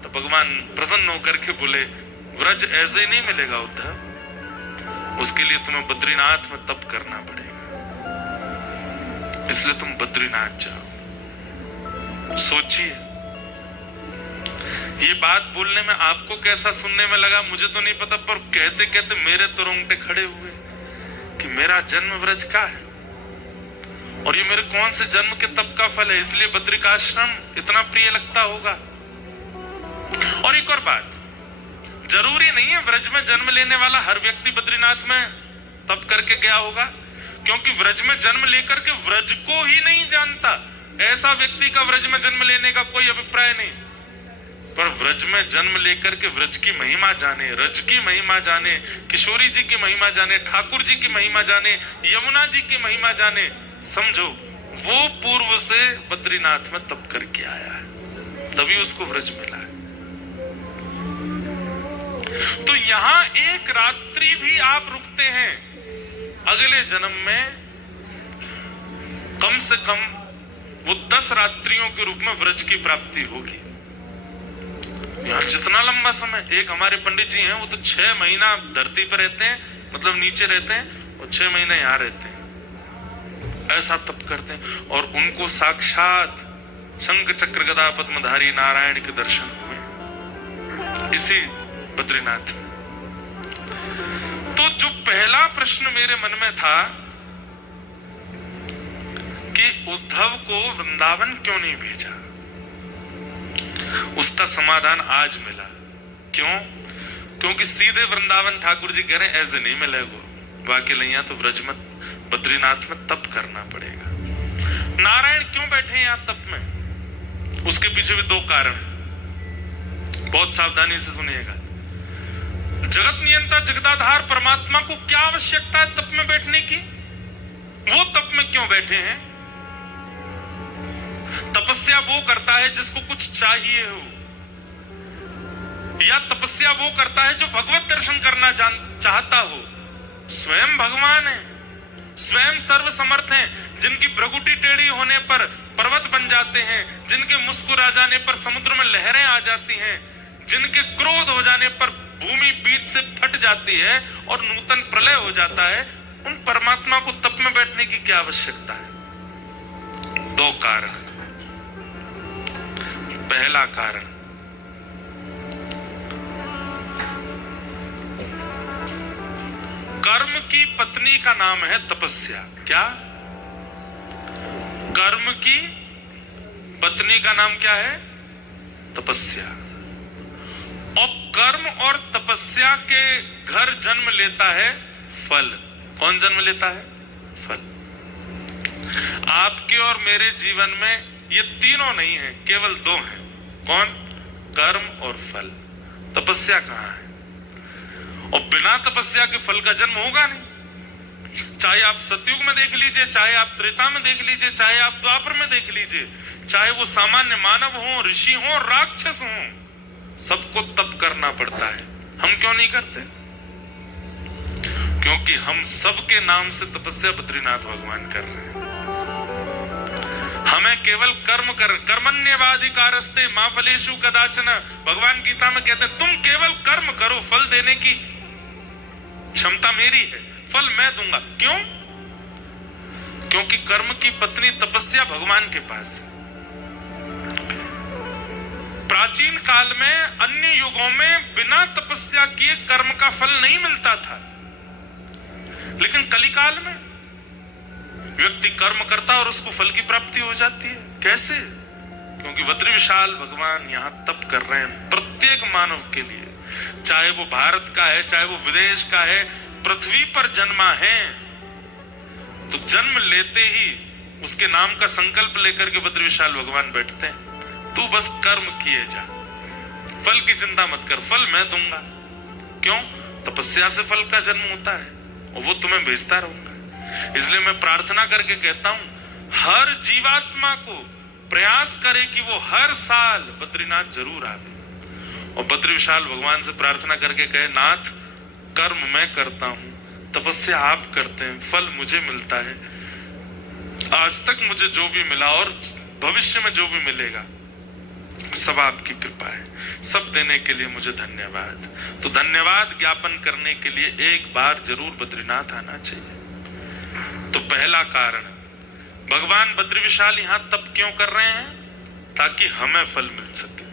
तो भगवान प्रसन्न होकर के बोले व्रज ऐसे ही नहीं मिलेगा उद्धव, उसके लिए तुम्हें बद्रीनाथ में तप करना पड़ेगा, इसलिए तुम बद्रीनाथ जाओ। सोचिए, ये बात बोलने में आपको कैसा सुनने में लगा मुझे तो नहीं पता, पर कहते कहते मेरे तो रोंगटे खड़े हुए कि मेरा जन्म व्रज का है और ये मेरे कौन से जन्म के तप का फल है, इसलिए बद्रिकाश्रम इतना प्रिय लगता होगा। और एक और बात, जरूरी नहीं है व्रज में जन्म लेने वाला हर व्यक्ति बद्रीनाथ में तप करके गया होगा, क्योंकि व्रज में जन्म लेकर के व्रज को ही नहीं जानता ऐसा व्यक्ति का व्रज में जन्म लेने का कोई अभिप्राय नहीं। पर व्रज में जन्म लेकर के व्रज की महिमा जाने, रज की महिमा जाने, किशोरी जी की महिमा जाने, ठाकुर जी की महिमा जाने, यमुना जी की महिमा जाने, समझो वो पूर्व से बद्रीनाथ में तप करके आया है, तभी उसको व्रज मिला है। तो यहां एक रात्रि भी आप रुकते हैं, अगले जन्म में कम से कम वो 10 रात्रियों के रूप में व्रज की प्राप्ति होगी। यार जितना लंबा समय, एक हमारे पंडित जी हैं वो तो 6 महीना धरती पर रहते हैं, मतलब नीचे रहते हैं, और 6 महीने यहां रहते हैं, ऐसा तप करते हैं। और उनको साक्षात शंख चक्र गदा पद्मधारी नारायण के दर्शन हुए इसी बद्रीनाथ में। तो जो पहला प्रश्न मेरे मन में था कि उद्धव को वृंदावन क्यों नहीं भेजा, उसका समाधान आज मिला। क्यों? क्योंकि सीधे वृंदावन ठाकुर जी कह रहे हैं ऐसे नहीं मिलेगा, वाकई नहीं तो व्रज में बद्रीनाथ में तप करना पड़ेगा। नारायण क्यों बैठे हैं यहां तप में, उसके पीछे भी 2 कारण, बहुत सावधानी से सुनिएगा। जगत नियंता जगदाधार परमात्मा को क्या आवश्यकता है तप में बैठने की? वो तप में क्यों बैठे हैं? तपस्या वो करता है जिसको कुछ चाहिए हो, या तपस्या वो करता है जो भगवत दर्शन करना चाहता हो। स्वयं भगवान है, स्वयं सर्वसमर्थ हैं, जिनकी भ्रगुटी टेढ़ी होने पर पर्वत बन जाते हैं, जिनके मुस्कुरा जाने पर समुद्र में लहरें आ जाती हैं, जिनके क्रोध हो जाने पर भूमि बीच से फट जाती है और नूतन प्रलय हो जाता है। उन परमात्मा को तप में बैठने की क्या आवश्यकता है? 2 कारण। पहला कारण, कर्म की पत्नी का नाम है तपस्या। क्या? कर्म की पत्नी का नाम क्या है? तपस्या। और कर्म और तपस्या के घर जन्म लेता है फल। कौन जन्म लेता है? फल। आपके और मेरे जीवन में ये तीनों नहीं है, केवल 2 हैं। कौन? कर्म और फल। तपस्या कहां है? और बिना तपस्या के फल का जन्म होगा नहीं। चाहे आप सतयुग में देख लीजिए, चाहे आप त्रेता में देख लीजिए, चाहे आप द्वापर में देख लीजिए, चाहे वो सामान्य मानव हो, ऋषि हो, राक्षस हो, सबको तप करना पड़ता है। हम क्यों नहीं करते? क्योंकि हम सबके नाम से तपस्या बद्रीनाथ भगवान कर रहे हैं। हमें केवल कर्म कर, कर्मण्येवाधिकारस्ते मा फलेषु कदाचन, भगवान गीता में कहते हैं तुम केवल कर्म करो, फल देने की क्षमता मेरी है, फल मैं दूंगा। क्यों? क्योंकि कर्म की पत्नी तपस्या भगवान के पास है। प्राचीन काल में, अन्य युगों में बिना तपस्या किए कर्म का फल नहीं मिलता था, लेकिन कलिकाल में व्यक्ति कर्म करता और उसको फल की प्राप्ति हो जाती है। कैसे? क्योंकि बद्री विशाल भगवान यहां तप कर रहे हैं प्रत्येक मानव के लिए, चाहे वो भारत का है, चाहे वो विदेश का है, पृथ्वी पर जन्मा है तो जन्म लेते ही उसके नाम का संकल्प लेकर के बद्री विशाल भगवान बैठते हैं। तू बस कर्म किए जा, फल की चिंता मत कर, फल मैं दूंगा। क्यों? तपस्या से फल का जन्म होता है और वो तुम्हें भेजता रहूंगा। इसलिए मैं प्रार्थना करके कहता हूं, हर जीवात्मा को प्रयास करे कि वो हर साल बद्रीनाथ जरूर आवे और बद्री विशाल भगवान से प्रार्थना करके कहे, नाथ कर्म मैं करता हूं, तपस्या आप करते हैं, फल मुझे मिलता है। आज तक मुझे जो भी मिला और भविष्य में जो भी मिलेगा सब आपकी कृपा है। सब देने के लिए मुझे धन्यवाद। तो धन्यवाद ज्ञापन करने के लिए एक बार जरूर बद्रीनाथ आना चाहिए। तो पहला कारण, भगवान बद्री विशाल यहां तप क्यों कर रहे हैं? ताकि हमें फल मिल सके।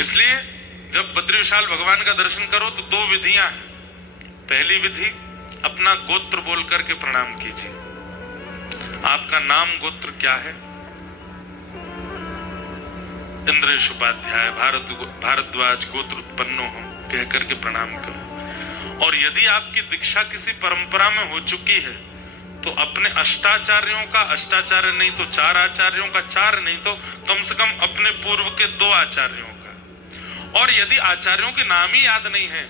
इसलिए जब बद्री विशाल भगवान का दर्शन करो तो दो विधियां हैं। पहली विधि, अपना गोत्र बोल करके प्रणाम कीजिए। आपका नाम गोत्र क्या है? इंद्रेश उपाध्याय भारद्वाज गोत्र उत्पन्नो हो कह करके प्रणाम करो। और यदि आपकी दीक्षा किसी परंपरा में हो चुकी है तो अपने अष्टाचार्यों का, अष्टाचार्य नहीं तो 4 आचार्यों का, 4 नहीं तो कम से कम अपने पूर्व के 2 आचार्यों का। और यदि आचार्यों के नाम ही याद नहीं है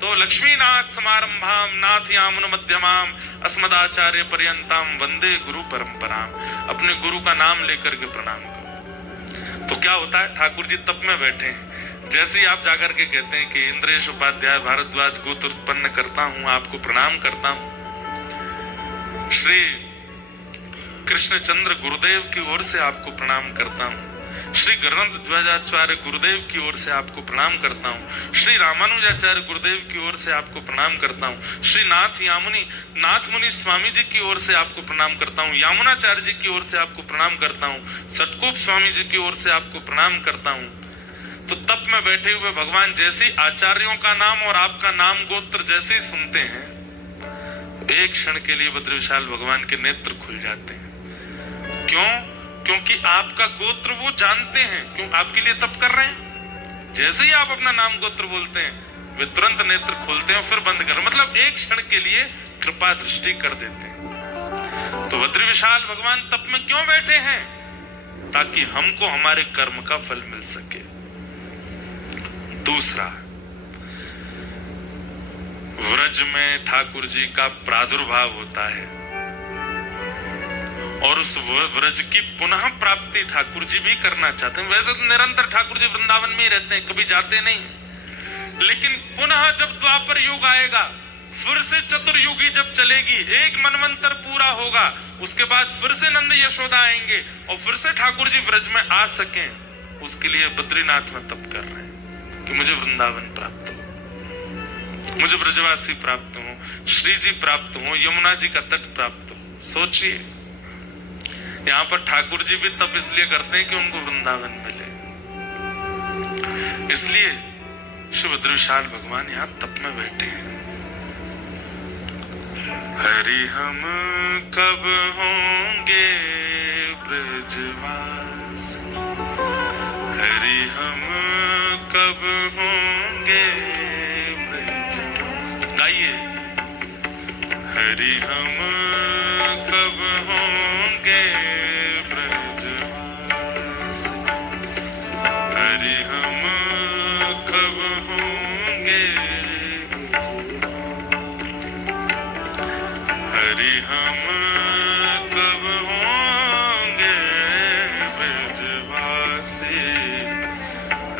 तो लक्ष्मीनाथ समारंभाम नाथयामुन मध्यमाम अस्मदाचार्य पर्यंताम वंदे गुरु परंपराम। अपने गुरु का नाम लेकर के प्रणाम करो। तो क्या होता है, ठाकुर जी तप में बैठे हैं, जैसे ही आप जाकर के कहते हैं कि इंद्रेश उपाध्याय भारद्वाज गोत्र उत्पन्न करता हूं, आपको प्रणाम करता हूं, श्री कृष्णचंद्र गुरुदेव की ओर से आपको प्रणाम करता हूं, श्री ग्रंथ ध्वजाचार्य गुरुदेव की ओर से आपको प्रणाम करता हूं, श्री रामानुजाचार्य गुरुदेव की ओर से आपको प्रणाम करता हूं, श्री नाथ मुनि स्वामी जी की ओर से आपको प्रणाम करता हूं, यामुनाचार्य जी की ओर से आपको प्रणाम करता हूं, सटकोप स्वामी जी की ओर से आपको प्रणाम करता हूं। तो तप में बैठे हुए भगवान जैसे ही आचार्यों का नाम और आपका नाम गोत्र जैसे ही सुनते हैं, एक क्षण के लिए बद्री विशाल भगवान के नेत्र खुल जाते हैं। क्यों? क्योंकि आपका गोत्र वो जानते हैं। क्यों? आपके लिए तप कर रहे हैं। जैसे ही आप अपना नाम गोत्र बोलते हैं, वे तुरंत नेत्र खोलते हैं, फिर बंद कर, मतलब एक क्षण के लिए कृपा दृष्टि कर देते हैं। तो बद्री विशाल भगवान तप में क्यों बैठे हैं? ताकि हमको हमारे कर्म का फल मिल सके। दूसरा, व्रज में ठाकुर जी का प्रादुर्भाव होता है और उस व्रज की पुनः प्राप्ति ठाकुर जी भी करना चाहते हैं। वैसे तो निरंतर ठाकुर जी वृंदावन में ही रहते हैं, कभी जाते नहीं, लेकिन पुनः जब द्वापर युग आएगा, फिर से चतुर्युगी जब चलेगी, एक मनवंतर पूरा होगा, उसके बाद फिर से नंद यशोदा आएंगे और फिर से ठाकुर जी व्रज में आ सकें, उसके लिए बद्रीनाथ में तप कर रहे हैं कि मुझे वृंदावन प्राप्त हो, मुझे ब्रजवासी प्राप्त हो, श्री जी प्राप्त हो, यमुना जी का तट प्राप्त हो। सोचिए, यहाँ पर ठाकुर जी भी तप इसलिए करते हैं कि उनको वृंदावन मिले। इसलिए श्री बद्री विशाल भगवान यहाँ तप में बैठे हैं। हरि हम कब होंगे ब्रजवासी, हरि हम कब होंगे ब्रजवासी। गाइए, हरि हम कब होंगे ब्रजवासी, हरि हम कब होंगे, हरि हम कब होंगे ब्रजवासी,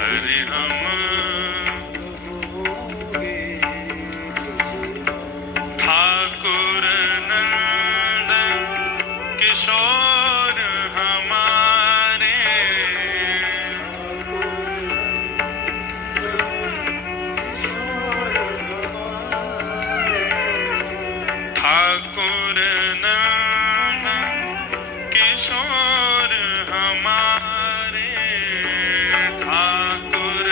हरि हम ठाकुर नंदन किशोर हमारे, ठाकुर नंदन किशोर हमारे, ठाकुर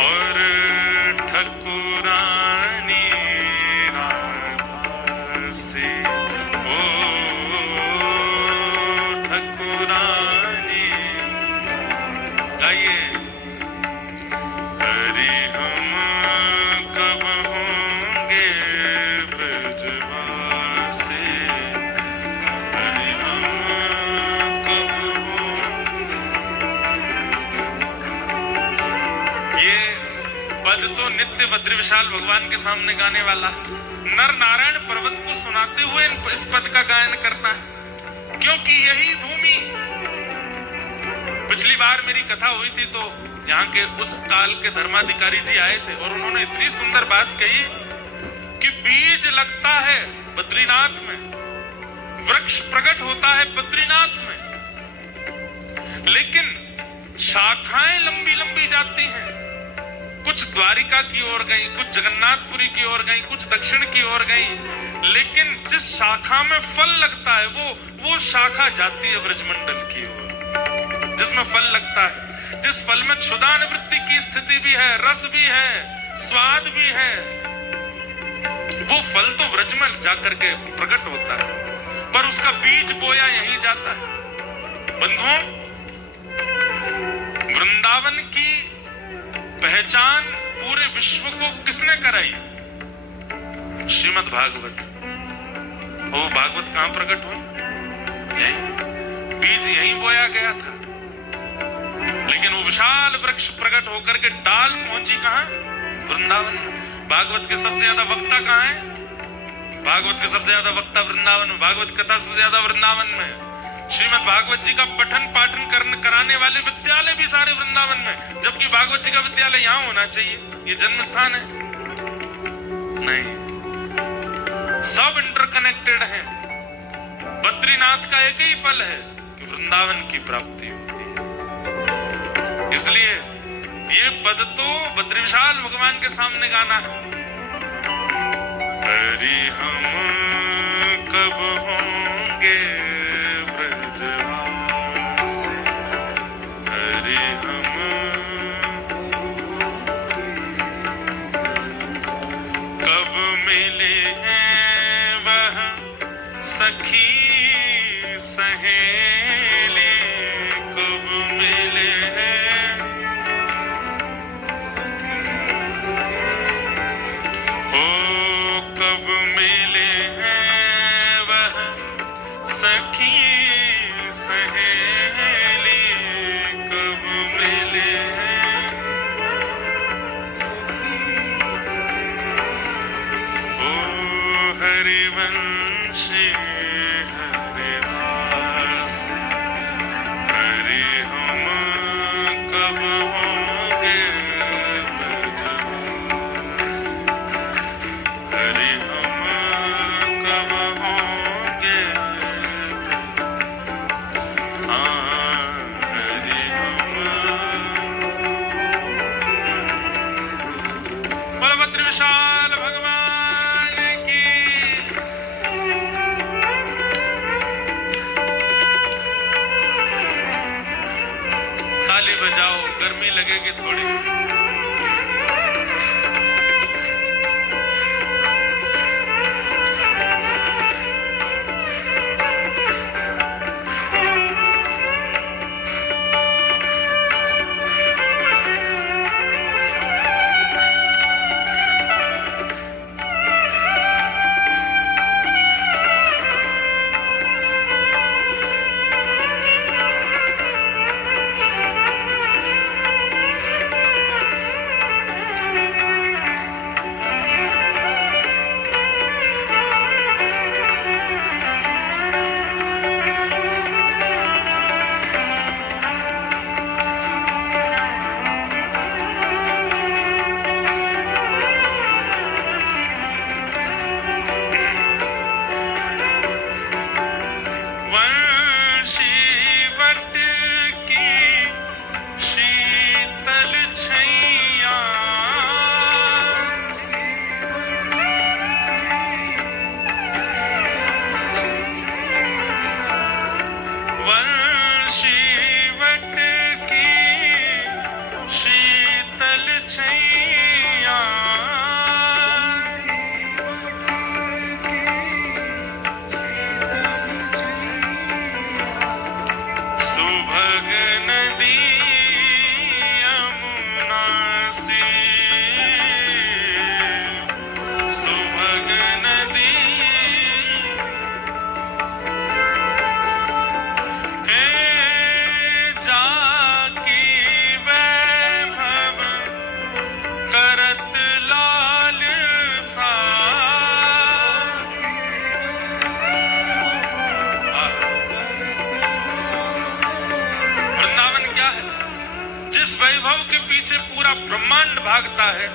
और ठकुरानी राधा से, ओ ठकुरानी। गाइए, हरि हम कब होंगे ब्रजवासी, हरि हम कब होंगे। ये पद तो नित्य बद्री विशाल भगवान के सामने गाने वाला नर नारायण पर्वत को सुनाते हुए इस पद का गायन करना है, क्योंकि यही भूमि, पिछली बार मेरी कथा हुई थी तो यहाँ के उस काल के धर्माधिकारी जी आए थे और उन्होंने इतनी सुंदर बात कही कि बीज लगता है बद्रीनाथ में, वृक्ष प्रकट होता है बद्रीनाथ में, लेकिन शाखाएं लंबी लंबी जाती हैं। कुछ द्वारिका की ओर गई, कुछ जगन्नाथपुरी की ओर गई, कुछ दक्षिण की ओर गई, लेकिन जिस शाखा में फल लगता है वो शाखा जाती है ब्रजमंडल की ओर, जिसमें फल लगता है, जिस फल में क्षुधा निवृत्ति की स्थिति भी है, रस भी है, स्वाद भी है, वो फल तो व्रज में जाकर के प्रकट होता है, पर उसका बीज बोया यहीं जाता है। बंधुओं, वृंदावन की पहचान पूरे विश्व को किसने कराई? श्रीमद् भागवत। वो भागवत कहां प्रकट हुई? बीज यहीं बोया गया था, लेकिन वो विशाल वृक्ष प्रकट होकर के डाल पहुंची कहां? वृंदावन में। भागवत के सबसे ज्यादा वक्ता कहां है? भागवत के सबसे ज्यादा वक्ता वृंदावन में, भागवत कथा सबसे ज्यादा वृंदावन में। श्रीमद् भागवत जी का पठन पाठन कराने वाले विद्यालय भी सारे वृंदावन में, जबकि भागवत जी का विद्यालय यहां होना चाहिए, ये जन्म स्थान है। नहीं, सब इंटरकनेक्टेड हैं। बद्रीनाथ का एक ही फल है कि वृंदावन की प्राप्ति होती है। इसलिए ये पद तो बद्रीविशाल भगवान के सामने गाना है। हरि हम कब होंगे ब्रजवासी, हरि हम कब मिले हैं वह सखी सहेली, कब मिले हैं कब मिले हैं वह सखी सहेली, कब मिले हैं ओ हरिवंशी हरिदास, हरि हम कब होंगे ब्रजवासी, हरि हम कब होंगे, हाँ हरि हम। बलभद्र विशाल भगवान की। ताली बजाओ, गर्मी लगेगी थोड़ी। वैभव के पीछे पूरा ब्रह्मांड भागता है,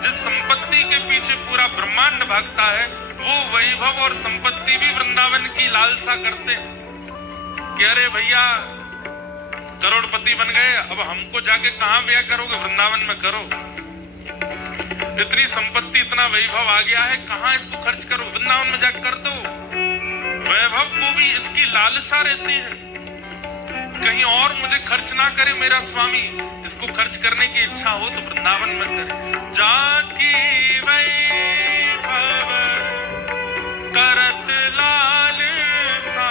जिस संपत्ति के पीछे पूरा ब्रह्मांड भागता है, वो वैभव और संपत्ति भी वृंदावन की लालसा करते हैं कि अरे भैया करोड़पति बन गए, अब हमको जाके कहां ब्याह करोगे, वृंदावन में करो। इतनी संपत्ति, इतना वैभव आ गया है, कहां इसको खर्च करो, वृंदावन में जाकर कर दो। वैभव को भी इसकी लालसा रहती है, कहीं और मुझे खर्च ना करे मेरा स्वामी, इसको खर्च करने की इच्छा हो तो वृंदावन में करे। जाकी वैभव करत लालसा,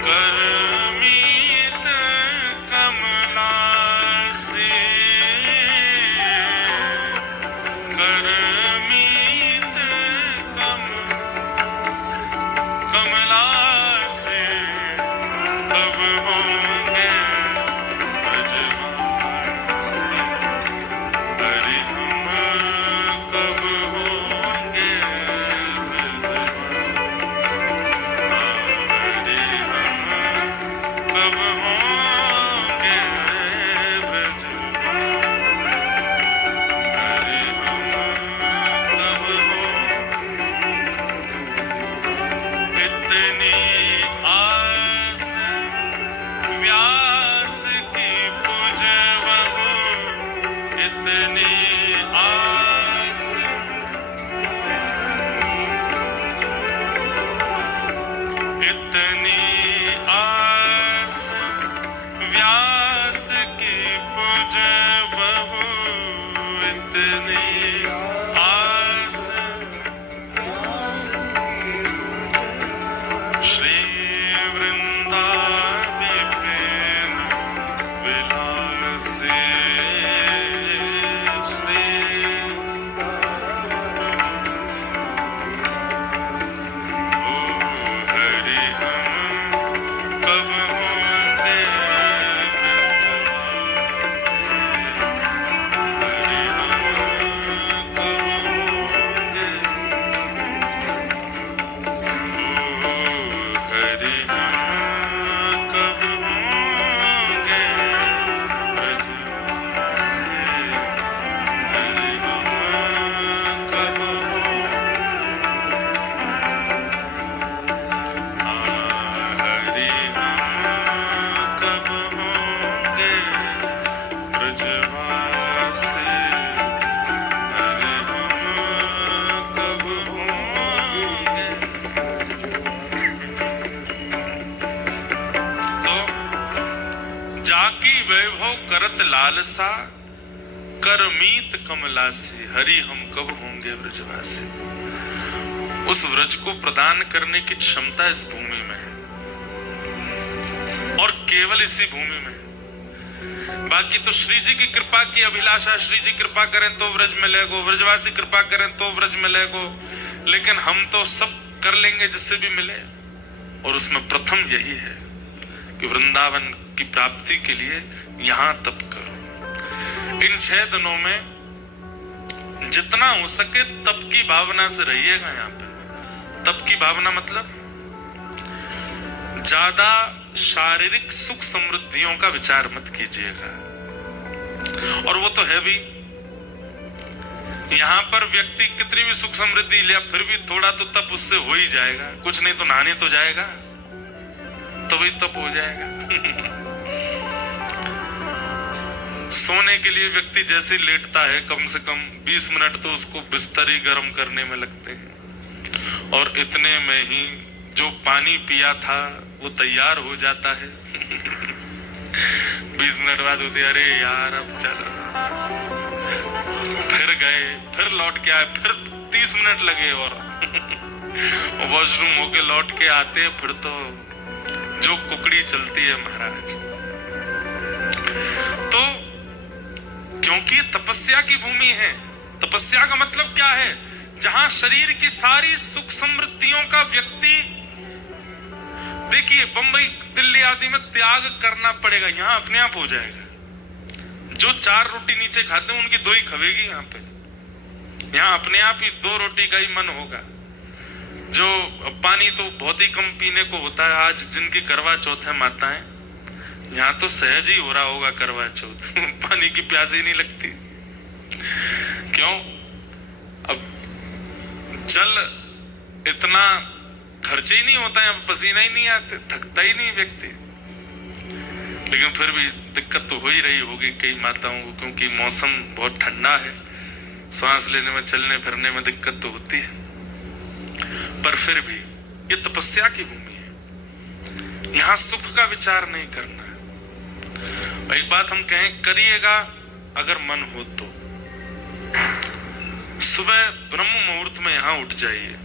करमीत कमला से, करमीत कमला से, कब होंगे ब्रजवास, हरि हम कब होंगे ब्रजवास, हरि हम कब होंगे ब्रजवास, हरि हम कब होंगे। इतनी आस व्यास की पुजवहु, इतनी आस, इतनी आस व्यास की पुजवहु, इतनी आस श्री वृंदा विपिन विलासे, श्री ओ हरि हम कब होंगे ब्रजवास, हरि हम कब होंगे, ओ हरि हम कब होंगे ब्रजवास, हरि हम कब होंगे, हरि हम कब होंगे ब्रजवास, हरि हम कब होंगे। तो जाकी वैभव करत लालसा, करमीत कमला से, हरि हम कब होंगे ब्रजवासी। उस व्रज को प्रदान करने की क्षमता इस भूमि में है, और केवल इसी भूमि में। बाकी तो श्री जी की कृपा की अभिलाषा, श्री जी कृपा करें तो व्रज मिलेगो, व्रजवासी कृपा करें तो व्रज मिलेगो, लेकिन हम तो सब कर लेंगे जिससे भी मिले। और उसमें प्रथम यही है कि वृंदावन की प्राप्ति के लिए यहां तप करो। इन 6 दिनों में जितना हो सके तप की भावना से रहिएगा। यहाँ पे तप की भावना मतलब ज्यादा शारीरिक सुख समृद्धियों का विचार मत कीजिएगा, और वो तो है भी। यहाँ पर व्यक्ति कितनी भी सुख समृद्धि ले, फिर भी थोड़ा तो तप उससे हो ही जाएगा, कुछ नहीं तो नहाने तो जाएगा, तभी तप हो जाएगा। सोने के लिए व्यक्ति जैसे लेटता है, कम से कम 20 मिनट तो उसको बिस्तर ही गर्म करने में लगते हैं, और इतने में ही जो पानी पिया था वो तैयार हो जाता है। 20 मिनट बाद होते, अरे यार अब चलो, फिर गए, फिर लौट के आए, फिर 30 मिनट लगे, और वॉशरूम होके लौट के आते, फिर तो जो कुकड़ी चलती है महाराज। तो क्योंकि तपस्या की भूमि है। तपस्या का मतलब क्या है? जहां शरीर की सारी सुख समृद्धियों का व्यक्ति, देखिए बंबई दिल्ली आदि में त्याग करना पड़ेगा, यहां अपने आप हो जाएगा। जो 4 रोटी नीचे खाते हैं उनकी 2 ही खवेगी यहाँ पे, यहाँ अपने आप ही 2 रोटी का ही मन होगा। जो पानी तो बहुत ही कम पीने को होता है। आज जिनकी करवा चौथ है माताएं, यहाँ तो सहज ही हो रहा होगा करवा चौथ। पानी की प्यास ही नहीं लगती। क्यों? अब जल इतना खर्च ही नहीं होता है, पसीना ही नहीं आते, थकता ही नहीं व्यक्ति। लेकिन फिर भी दिक्कत तो हो ही रही होगी कई माताओं को, क्योंकि मौसम बहुत ठंडा है, सांस लेने में चलने फिरने में दिक्कत तो होती है। पर फिर भी ये तपस्या की भूमि है, यहाँ सुख का विचार नहीं करना है। एक बात हम कहें, करिएगा अगर मन हो तो सुबह ब्रह्म मुहूर्त में यहाँ उठ जाइए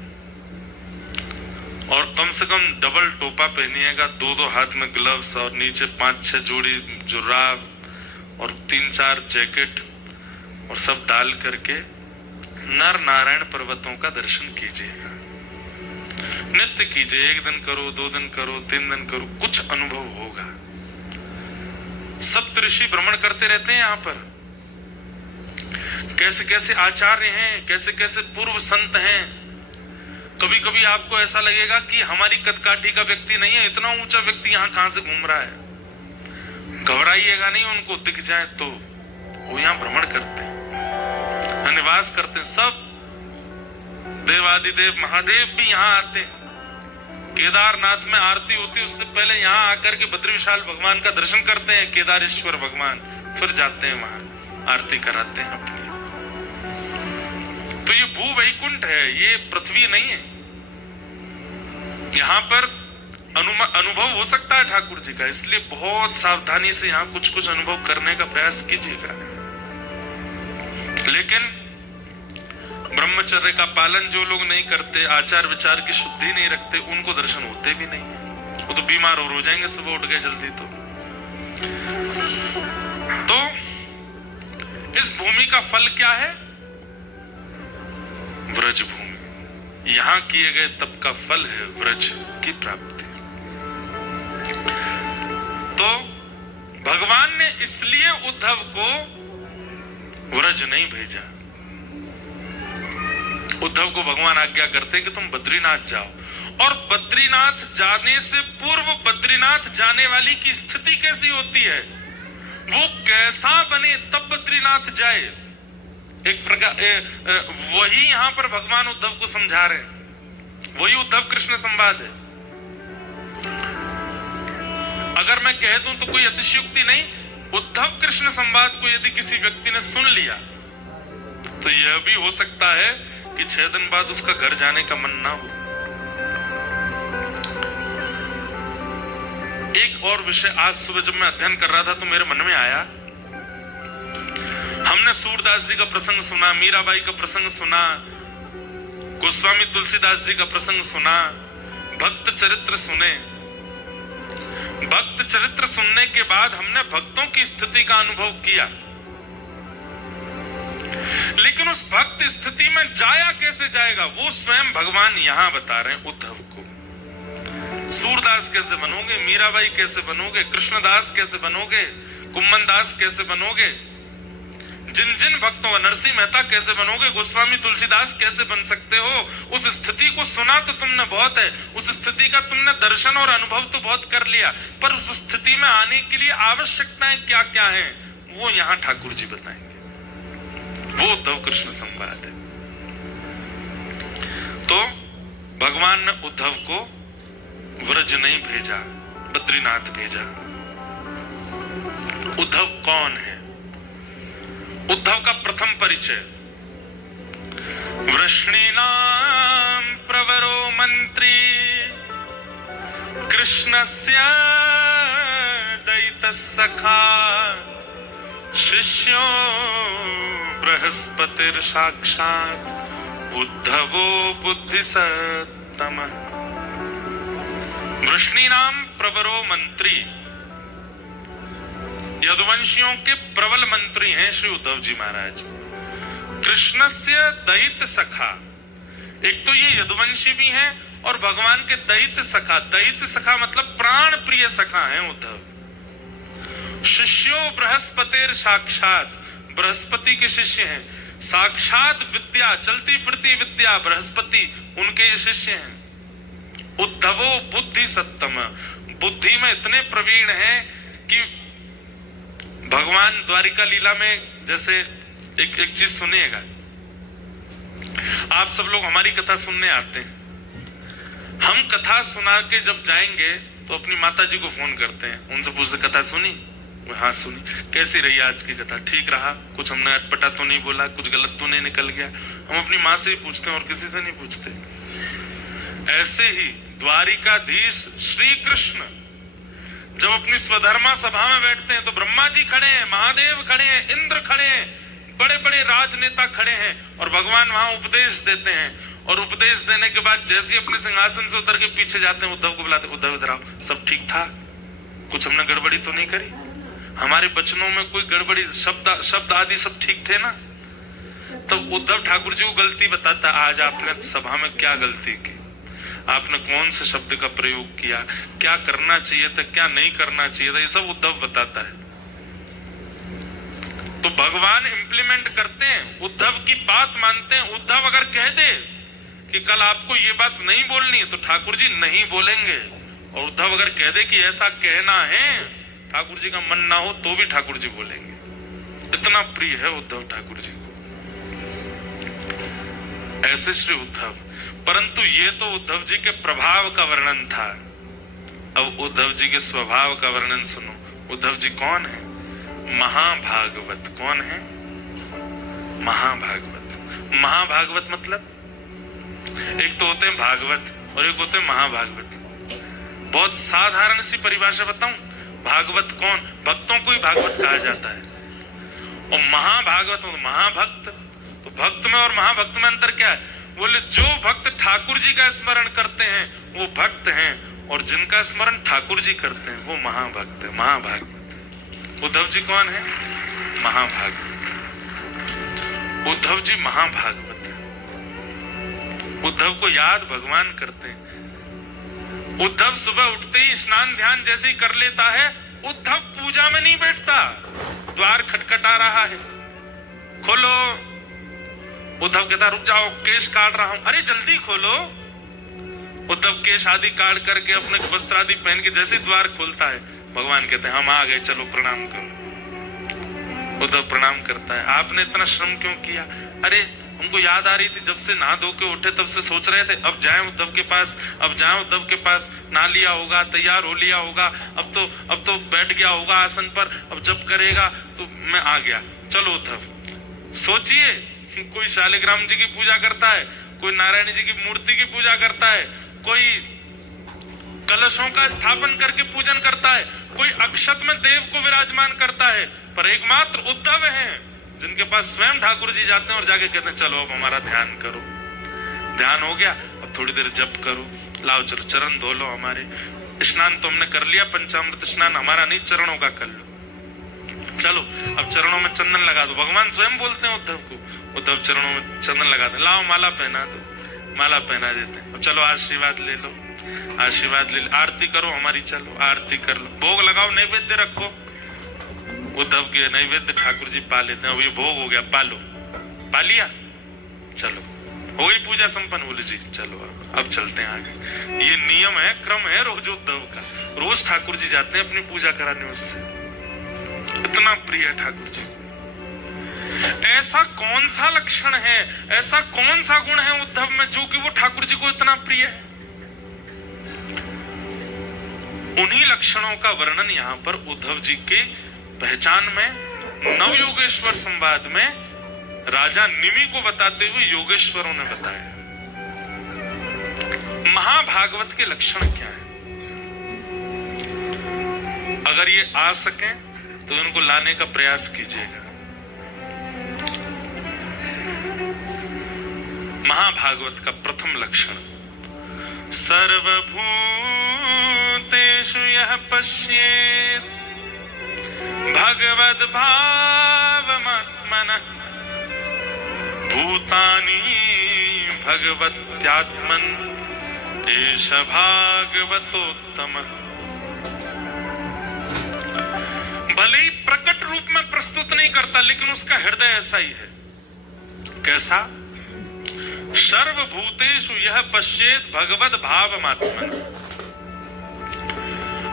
और कम से कम डबल टोपा पहनिएगा, 2-2 हाथ में ग्लव्स और नीचे 5-6 जोड़ी जुराब और 3-4 जैकेट और सब डाल करके नर नारायण पर्वतों का दर्शन कीजिएगा। नित्य कीजिए, 1 दिन करो, 2 दिन करो, 3 दिन करो, कुछ अनुभव होगा। सप्त ऋषि भ्रमण करते रहते हैं यहाँ पर, कैसे कैसे आचार्य हैं, कैसे कैसे पूर्व संत हैं। कभी कभी आपको ऐसा लगेगा कि हमारी कदकाठी का व्यक्ति नहीं है, इतना ऊंचा व्यक्ति यहाँ कहां से घूम रहा है। घबराइएगा नहीं, उनको दिख जाए तो वो यहाँ भ्रमण करते हैं, निवास करते हैं। सब देवादिदेव महादेव भी यहाँ आते हैं। केदारनाथ में आरती होती है, उससे पहले यहाँ आकर के बद्री विशाल भगवान का दर्शन करते हैं, केदारेश्वर भगवान, फिर जाते हैं वहां आरती कराते हैं अपनी। तो ये भू वैकुंठ है, ये पृथ्वी नहीं है। यहाँ पर अनुभव हो सकता है ठाकुर जी का, इसलिए बहुत सावधानी से यहाँ कुछ कुछ अनुभव करने का प्रयास कीजिएगा। लेकिन ब्रह्मचर्य का पालन जो लोग नहीं करते, आचार विचार की शुद्धि नहीं रखते, उनको दर्शन होते भी नहीं है। वो तो बीमार हो जाएंगे सुबह उठ गए जल्दी तो इस भूमि का फल क्या है? व्रज भूमि। यहां किए गए तप का फल है व्रज की प्राप्ति। तो भगवान ने इसलिए उद्धव को व्रज नहीं भेजा। उद्धव को भगवान आज्ञा करते कि तुम बद्रीनाथ जाओ, और बद्रीनाथ जाने से पूर्व बद्रीनाथ जाने वाली की स्थिति कैसी होती है, वो कैसा बने तब बद्रीनाथ जाए। एक प्रकार वही यहां पर भगवान उद्धव को समझा रहे हैं, वही उद्धव कृष्ण संवाद है। अगर मैं कह दूं तो कोई अतिशयोक्ति नहीं, उद्धव कृष्ण संवाद को यदि किसी व्यक्ति ने सुन लिया तो यह भी हो सकता है कि 6 दिन बाद उसका घर जाने का मन ना हो। एक और विषय आज सुबह जब मैं अध्ययन कर रहा था तो मेरे मन में आया, हमने सूरदास जी का प्रसंग सुना, मीराबाई का प्रसंग सुना, गोस्वामी तुलसीदास जी का प्रसंग सुना, भक्त चरित्र सुने। भक्त चरित्र सुनने के बाद हमने भक्तों की स्थिति का अनुभव किया, लेकिन उस भक्त स्थिति में जाया कैसे जाएगा वो स्वयं भगवान यहां बता रहे हैं उद्धव को। सूरदास कैसे बनोगे, मीराबाई कैसे बनोगे, कृष्णदास कैसे बनोगे, कुम्मन दास कैसे बनोगे, जिन जिन भक्तों का, नरसिंह मेहता कैसे बनोगे, गोस्वामी तुलसीदास कैसे बन सकते हो। उस स्थिति को सुना तो तुमने बहुत है, उस स्थिति का तुमने दर्शन और अनुभव तो बहुत कर लिया, पर उस स्थिति में आने के लिए आवश्यकताएं क्या क्या हैं वो यहां ठाकुर जी बताएंगे। वो उद्धव कृष्ण संवाद है। तो भगवान ने उद्धव को व्रज नहीं भेजा, बद्रीनाथ भेजा। उद्धव कौन है? उद्धव का प्रथम परिचय, वृष्णीनां प्रवरो मंत्री कृष्णस्य दयितस्सखा शिष्यो बृहस्पतिर साक्षात् उद्धवो बुद्धिसत्तमः। वृष्णीनाम प्रवरो मंत्री, यदुवंशियों के प्रबल मंत्री हैं श्री उद्धव जी महाराज। कृष्णस्य दयित सखा, एक तो ये यदुवंशी भी हैं और भगवान के दयित सखा। दयित सखा मतलब प्राण प्रिय सखा हैं उद्धव। शिष्यो बृहस्पतिर साक्षात, बृहस्पति के शिष्य हैं। साक्षात विद्या, चलती फिरती विद्या, बृहस्पति उनके ये शिष्य हैं। उद्धवो बुद्धि सत्तम, बुद्धि में इतने प्रवीण हैं कि भगवान द्वारिका लीला में जैसे एक चीज सुनिएगा, आप सब लोग हमारी कथा सुनने आते हैं, हम कथा सुना के जब जाएंगे तो अपनी माता जी को फोन करते हैं, उनसे पूछते कथा सुनी? हाँ सुनी। कैसी रही आज की कथा? ठीक रहा, कुछ हमने अटपटा तो नहीं बोला, कुछ गलत तो नहीं निकल गया? हम अपनी माँ से ही पूछते हैं और किसी से नहीं पूछते। ऐसे ही द्वारिकाधीश श्री कृष्ण जब अपनी स्वधर्मा सभा में बैठते हैं तो ब्रह्मा जी खड़े हैं, महादेव खड़े हैं, इंद्र खड़े हैं, बड़े बड़े राजनेता खड़े हैं और भगवान वहां उपदेश देते हैं। और उपदेश देने के बाद जैसे अपने सिंहासन से उतर के पीछे जाते हैं, उद्धव को बुलाते, उद्धव इधर आओ, सब ठीक था? कुछ हमने गड़बड़ी तो नहीं करी? हमारे वचनों में कोई गड़बड़ी, शब्द आदि सब ठीक थे ना? तो उद्धव ठाकुर जी को गलती बताता, आज आपने सभा में क्या गलती की, आपने कौन से शब्द का प्रयोग किया, क्या करना चाहिए था, क्या नहीं करना चाहिए था, ये सब उद्धव बताता है। तो भगवान इंप्लीमेंट करते हैं, उद्धव की बात मानते हैं। उद्धव अगर कह दे कि कल आपको ये बात नहीं बोलनी है तो ठाकुर जी नहीं बोलेंगे, और उद्धव अगर कह दे कि ऐसा कहना है, ठाकुर जी का मन ना हो तो भी ठाकुर जी बोलेंगे। इतना प्रिय है उद्धव ठाकुर जी को। ऐसे श्री उद्धव। परंतु ये तो उद्धव जी के प्रभाव का वर्णन था। अब उद्धव जी के स्वभाव का वर्णन सुनो। उद्धव जी कौन है? महाभागवत। कौन है? महाभागवत। महाभागवत मतलब एक तो होते हैं भागवत और एक होते हैं महाभागवत। बहुत साधारण सी परिभाषा बताऊं, भागवत कौन? भक्तों को ही भागवत कहा जाता है। और महाभागवत महाभक्त। तो भक्त में और महाभक्त में अंतर क्या है? बोले जो भक्त ठाकुर जी का स्मरण करते हैं वो भक्त हैं, और जिनका स्मरण ठाकुर जी करते हैं वो महाभक्त है, महाभागवत। उद्धव जी कौन है? महाभागवत। उद्धव जी महाभागवत है। उद्धव को याद भगवान करते हैं। उद्धव सुबह उठते ही स्नान ध्यान जैसे ही कर लेता है, उद्धव पूजा में नहीं बैठता। द्वार खटखटा रहा है, खोलो। उद्धव कहता रुक जाओ, केश काट रहा हूं। अरे जल्दी खोलो। उद्धव केश आदि काट करके अपने वस्त्र आदि पहन के जैसे द्वार खोलता है, भगवान कहते हैं हम आ गए, चलो प्रणाम करो। उद्धव प्रणाम करता है। आपने इतना श्रम क्यों किया? अरे हमको याद आ रही थी, जब से नहा धो के उठे तब से सोच रहे थे अब जाएं उद्धव के पास, अब जाएं उद्धव के पास। नहा लिया होगा, तैयार हो लिया होगा, अब तो बैठ गया होगा आसन पर, अब जब करेगा तो मैं आ गया। चलो उद्धव। सोचिए, कोई शालिग्राम जी की पूजा करता है, कोई नारायण जी की मूर्ति की पूजा करता है, कोई कलशों का स्थापन करके पूजन करता है, कोई अक्षत में देव को विराजमान करता है, पर एकमात्र उद्धव हैं जिनके पास स्वयं ठाकुर जी जाते हैं और जाके कहते हैं चलो अब हमारा ध्यान करो। ध्यान हो गया, अब थोड़ी देर जप करो, लाओ चलो चरण धो लो हमारे। स्नान तो हमने कर लिया, पंचामृत स्नान हमारा नहीं, चरणों का कर लो। चलो अब चरणों में चंदन लगा दो। भगवान स्वयं बोलते हैं उद्धव को, उद्धव चरणों में चंदन लगा दो। लाओ माला पहना दो, माला पहना देते हैं। अब चलो आशीर्वाद ले लो, आशीर्वाद ले लो। आरती करो हमारी, चलो आरती कर लो। भोग लगाओ, नैवेद्य रखो। उद्धव के नैवेद्य ठाकुर जी पा लेते हैं। अब ये भोग हो गया, पालो। पा लिया, चलो हो गई पूजा संपन्न। बोले जी चलो अब चलते हैं आगे। ये नियम है, क्रम है रोज उद्धव का। रोज ठाकुर जी जाते हैं अपनी पूजा कराने उससे। इतना प्रिय है ठाकुर जी। ऐसा कौन सा लक्षण है, ऐसा कौन सा गुण है उद्धव में जो कि वो ठाकुर जी को इतना प्रिय है? उन्हीं लक्षणों का वर्णन यहाँ पर उद्धव जी के पहचान में नवयोगेश्वर संवाद में राजा निमि को बताते हुए योगेश्वरों ने बताया। महाभागवत के लक्षण क्या है? अगर ये आ सके तो इनको लाने का प्रयास कीजिएगा। महाभागवत का प्रथम लक्षण, सर्वभूतेषु यः पश्येत् भगवद् भावमात्मनः भूतानि भगवत्यात्मन् एष भागवतोत्तमः। भले ही प्रकट रूप में प्रस्तुत नहीं करता, लेकिन उसका हृदय ऐसा ही है। कैसा? सर्वभूतेषु यः पश्येत् भगवद् भावमात्मनः।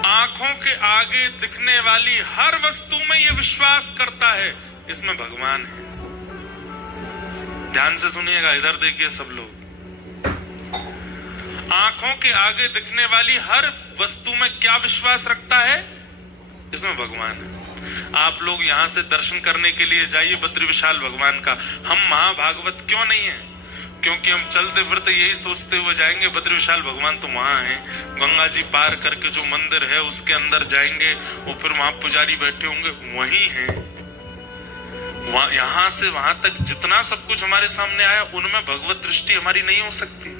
आंखों के आगे दिखने वाली हर वस्तु में ये विश्वास करता है इसमें भगवान है। ध्यान से सुनिएगा, इधर देखिए सब लोग। आंखों के आगे दिखने वाली हर वस्तु में क्या विश्वास रखता है? इसमें भगवान है। आप लोग यहां से दर्शन करने के लिए जाइए बद्री विशाल भगवान का। हम महाभागवत क्यों नहीं है? क्योंकि हम चलते फिरते यही सोचते हुए जाएंगे बद्री विशाल भगवान तो वहां है। गंगा जी पार करके जो मंदिर है उसके अंदर जाएंगे और फिर वहां पुजारी बैठे होंगे, वही है। यहां से वहां तक जितना सब कुछ हमारे सामने आया उनमें भगवत दृष्टि हमारी नहीं हो सकती।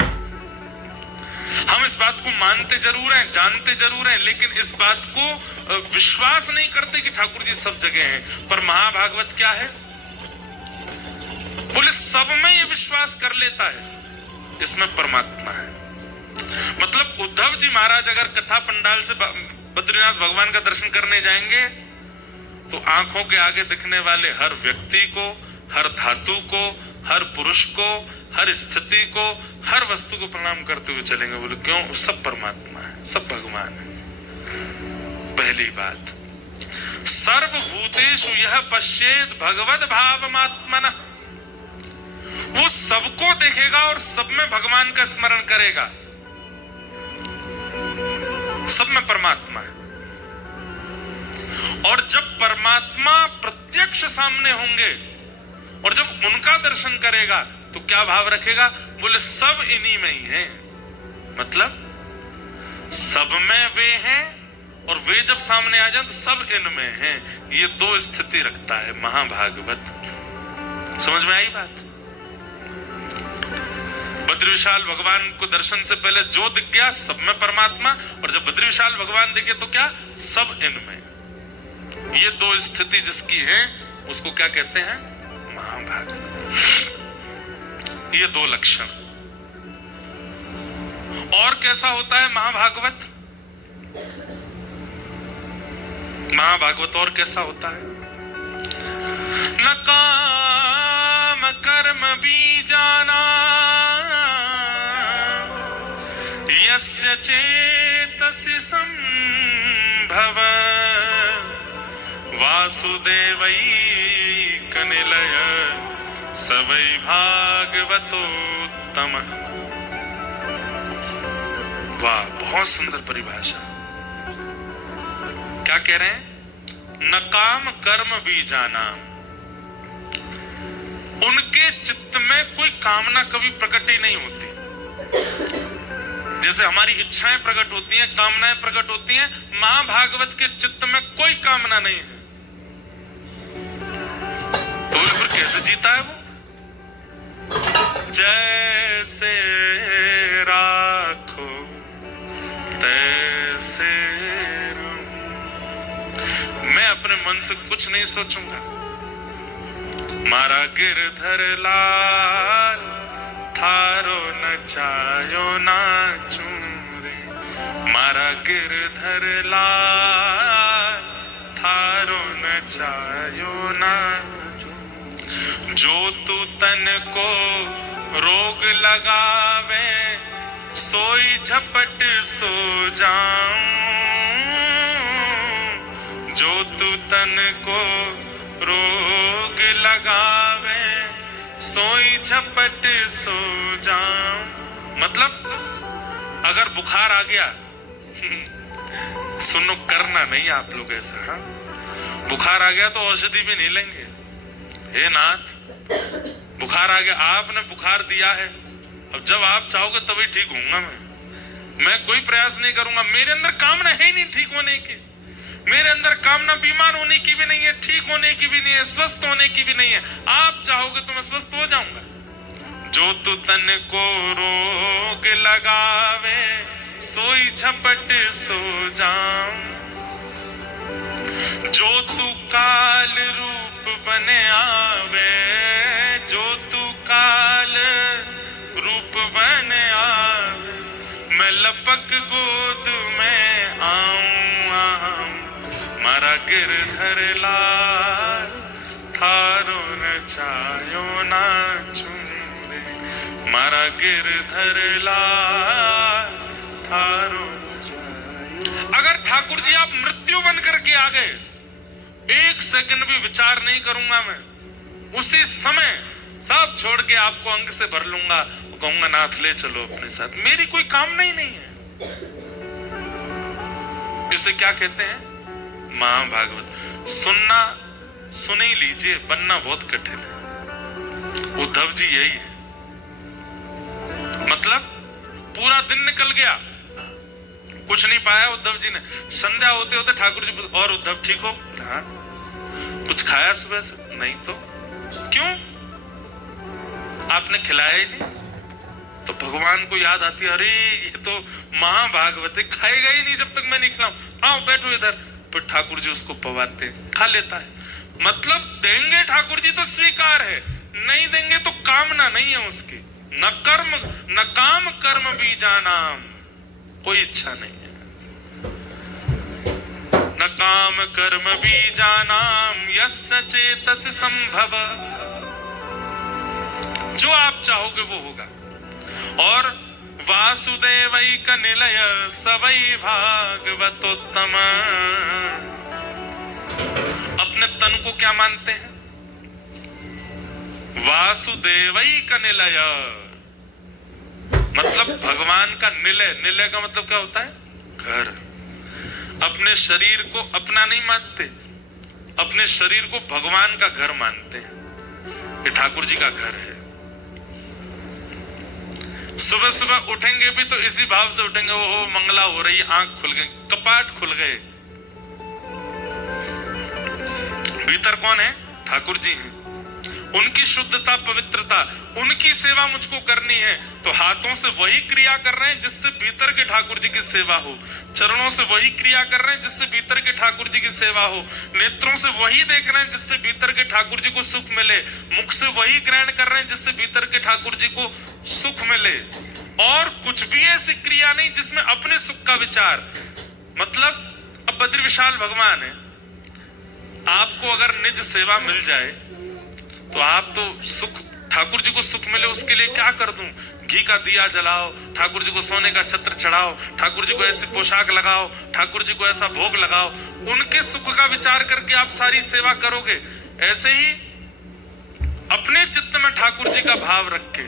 हम इस बात को मानते जरूर हैं, जानते जरूर हैं, लेकिन इस बात को विश्वास नहीं करते कि ठाकुर जी सब जगह हैं। पर महाभागवत क्या है? बोले सब में ये विश्वास कर लेता है इसमें परमात्मा है। मतलब उद्धव जी महाराज अगर कथा पंडाल से बद्रीनाथ भगवान का दर्शन करने जाएंगे तो आंखों के आगे दिखने वाले हर व्यक्ति को, हर धातु को, हर पुरुष को, हर स्थिति को, हर वस्तु को प्रणाम करते हुए चलेंगे। बोले क्यों? सब परमात्मा है, सब भगवान है। पहली बात, सर्वभूतेषु यह पश्येत भगवद भावमात्मनः। वो सबको देखेगा और सब में भगवान का स्मरण करेगा। सब में परमात्मा है। और जब परमात्मा प्रत्यक्ष सामने होंगे और जब उनका दर्शन करेगा तो क्या भाव रखेगा? बोले सब इन्हीं में ही है। मतलब सब में वे हैं और वे जब सामने आ जाए तो सब इनमें हैं। ये दो स्थिति रखता है महाभागवत। समझ में आई बात? बद्री विशाल भगवान को दर्शन से पहले जो दिख गया सब में परमात्मा, और जब बद्री विशाल भगवान दिखे तो क्या? सब इनमें। ये दो स्थिति जिसकी है उसको क्या कहते हैं? महाभागवत। ये दो लक्षण। और कैसा होता है महाभागवत? महाभागवत और कैसा होता है? न काम कर्म बीजाना यस्य चेतसि संभव वासुदेवैकनिलय स वै भागवतोत्तम। वाह, बहुत सुंदर परिभाषा। क्या कह रहे हैं? न काम कर्म बीजाना। उनके चित्त में कोई कामना कभी प्रकट ही नहीं होती। जैसे हमारी इच्छाएं प्रकट होती हैं, कामनाएं प्रकट होती हैं, महाभागवत के चित्त में कोई कामना नहीं है। तो फिर कैसे जीता है वो? जैसे राखो तैसे रहूं। मैं अपने मन से कुछ नहीं सोचूंगा। मारा गिरधर लाल थारो नचायो नाचूं रे। मारा गिरधर लाल थारो नचायो नाचूं। जो तू तन को रोग लगावे सोई झपट सो जाऊं। जो तू तन को रोग लगावे सोई झपट सो जाऊं। मतलब अगर बुखार आ गया सुनो, करना नहीं आप लोग ऐसा। हाँ, बुखार आ गया तो औषधि भी नहीं लेंगे। हे नाथ, बुखार आ गया, आपने बुखार दिया है, अब जब आप चाहोगे तभी ठीक होऊंगा। मैं कोई प्रयास नहीं करूंगा। मेरे अंदर कामना है ही नहीं ठीक होने की। मेरे अंदर कामना बीमार होने की भी नहीं है, ठीक होने की भी नहीं है, स्वस्थ होने की भी नहीं है। आप चाहोगे तो मैं स्वस्थ हो जाऊंगा। जो तू तन को रोग लगावे सोई झपट सो जाऊं। जो तू काल रूप बने आवे, जो तू काल रूप बने आवे, मैं लपक गोद में आऊं। मारा गिरधर लाल थारो नचायो नाचूं रे। मारा गिरधर लाल थारो। अगर ठाकुर जी आप मृत्यु बन करके आ गए, 1 सेकंड भी विचार नहीं करूंगा मैं, उसी समय सब छोड़ के आपको अंग से भर लूंगा, कहूंगा नाथ ले चलो अपने साथ, मेरी कोई कामना ही नहीं है। इसे क्या कहते हैं? महाभागवत। सुनना सुन ही लीजिए, बनना बहुत कठिन है। उद्धव जी यही है, मतलब पूरा दिन निकल गया, कुछ नहीं पाया उद्धव जी ने। संध्या होते होते ठाकुर जी, और उद्धव ठीक हो? हाँ। कुछ खाया सुबह से? नहीं। तो क्यों? आपने खिलाया ही नहीं। तो भगवान को याद आती है, अरे ये तो महाभागवत है, खाएगा ही नहीं जब तक मैं नहीं खिलाऊं, आओ बैठो इधर। फिर ठाकुर जी उसको पवाते, खा लेता है। मतलब देंगे ठाकुर जी तो स्वीकार है, नहीं देंगे तो कामना नहीं है उसकी। न कर्म न काम कर्म बीजानाम, कोई इच्छा नहीं है। न काम कर्म बीजानाम यस्य चेतस संभव, जो आप चाहोगे वो होगा। और वासुदेवैक निलय सवै भागवतोत्तम, अपने तन को क्या मानते हैं? वासुदेवैक निलय, मतलब भगवान का निलय। निलय का मतलब क्या होता है? घर। अपने शरीर को अपना नहीं मानते, अपने शरीर को भगवान का घर मानते हैं। ये ठाकुर जी का घर है। सुबह सुबह उठेंगे भी तो इसी भाव से उठेंगे, ओहो मंगला हो रही, आंख खुल गई, कपाट खुल गए। भीतर कौन है? ठाकुर जी हैं। उनकी शुद्धता पवित्रता, उनकी सेवा मुझको करनी है, तो हाथों से वही क्रिया कर रहे हैं जिससे भीतर के ठाकुर जी की सेवा हो, चरणों से वही क्रिया कर रहे हैं जिससे भीतर के ठाकुर जी की सेवा हो, नेत्रों से वही देख रहे हैं जिससे भीतर के ठाकुर जी को सुख मिले, मुख से वही ग्रहण कर रहे हैं जिससे भीतर के ठाकुर जी को सुख मिले। और कुछ भी ऐसी क्रिया नहीं जिसमें अपने सुख का विचार। मतलब अब बद्री विशाल भगवान है, आपको अगर निज सेवा मिल जाए तो आप तो सुख, ठाकुर जी को सुख मिले उसके लिए क्या कर दूं? घी का दिया जलाओ, ठाकुर जी को सोने का छत्र चढ़ाओ, ठाकुर जी को ऐसी पोशाक लगाओ, ठाकुर जी को ऐसा भोग लगाओ, उनके सुख का विचार करके आप सारी सेवा करोगे। ऐसे ही अपने चित्त में ठाकुर जी का भाव रख के,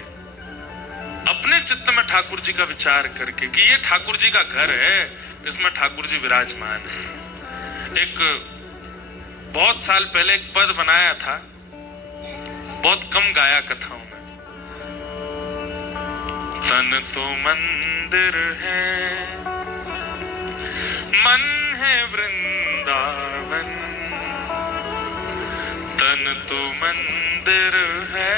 अपने चित्त में ठाकुर जी का विचार करके कि ये ठाकुर जी का घर है, इसमें ठाकुर जी विराजमान है। एक बहुत साल पहले एक पद बनाया था, बहुत कम गाया कथाओं में। तन तो मंदिर है, मन है वृंदावन, तन तो मंदिर है,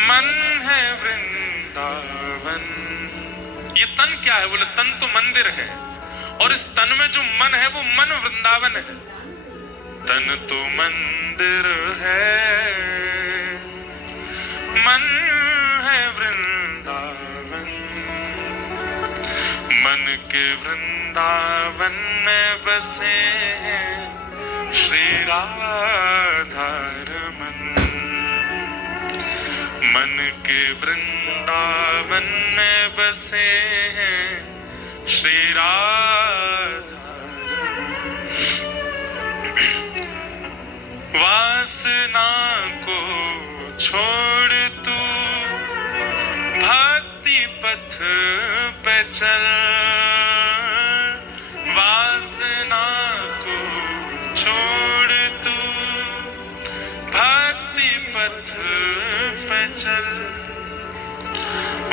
मन है वृंदावन। ये तन क्या है? बोले तन तो मंदिर है, और इस तन में जो मन है वो मन वृंदावन है। तन तो मंदिर है, मन है वृंदावन, मन के वृंदावन में बसे हैं श्री राधा रमन। मन के वृंदावन में बसे हैं श्री राधा। वासना को छोड़ तू भक्ति पथ पे चल, वासना को छोड़ तू भक्ति पथ पे चल।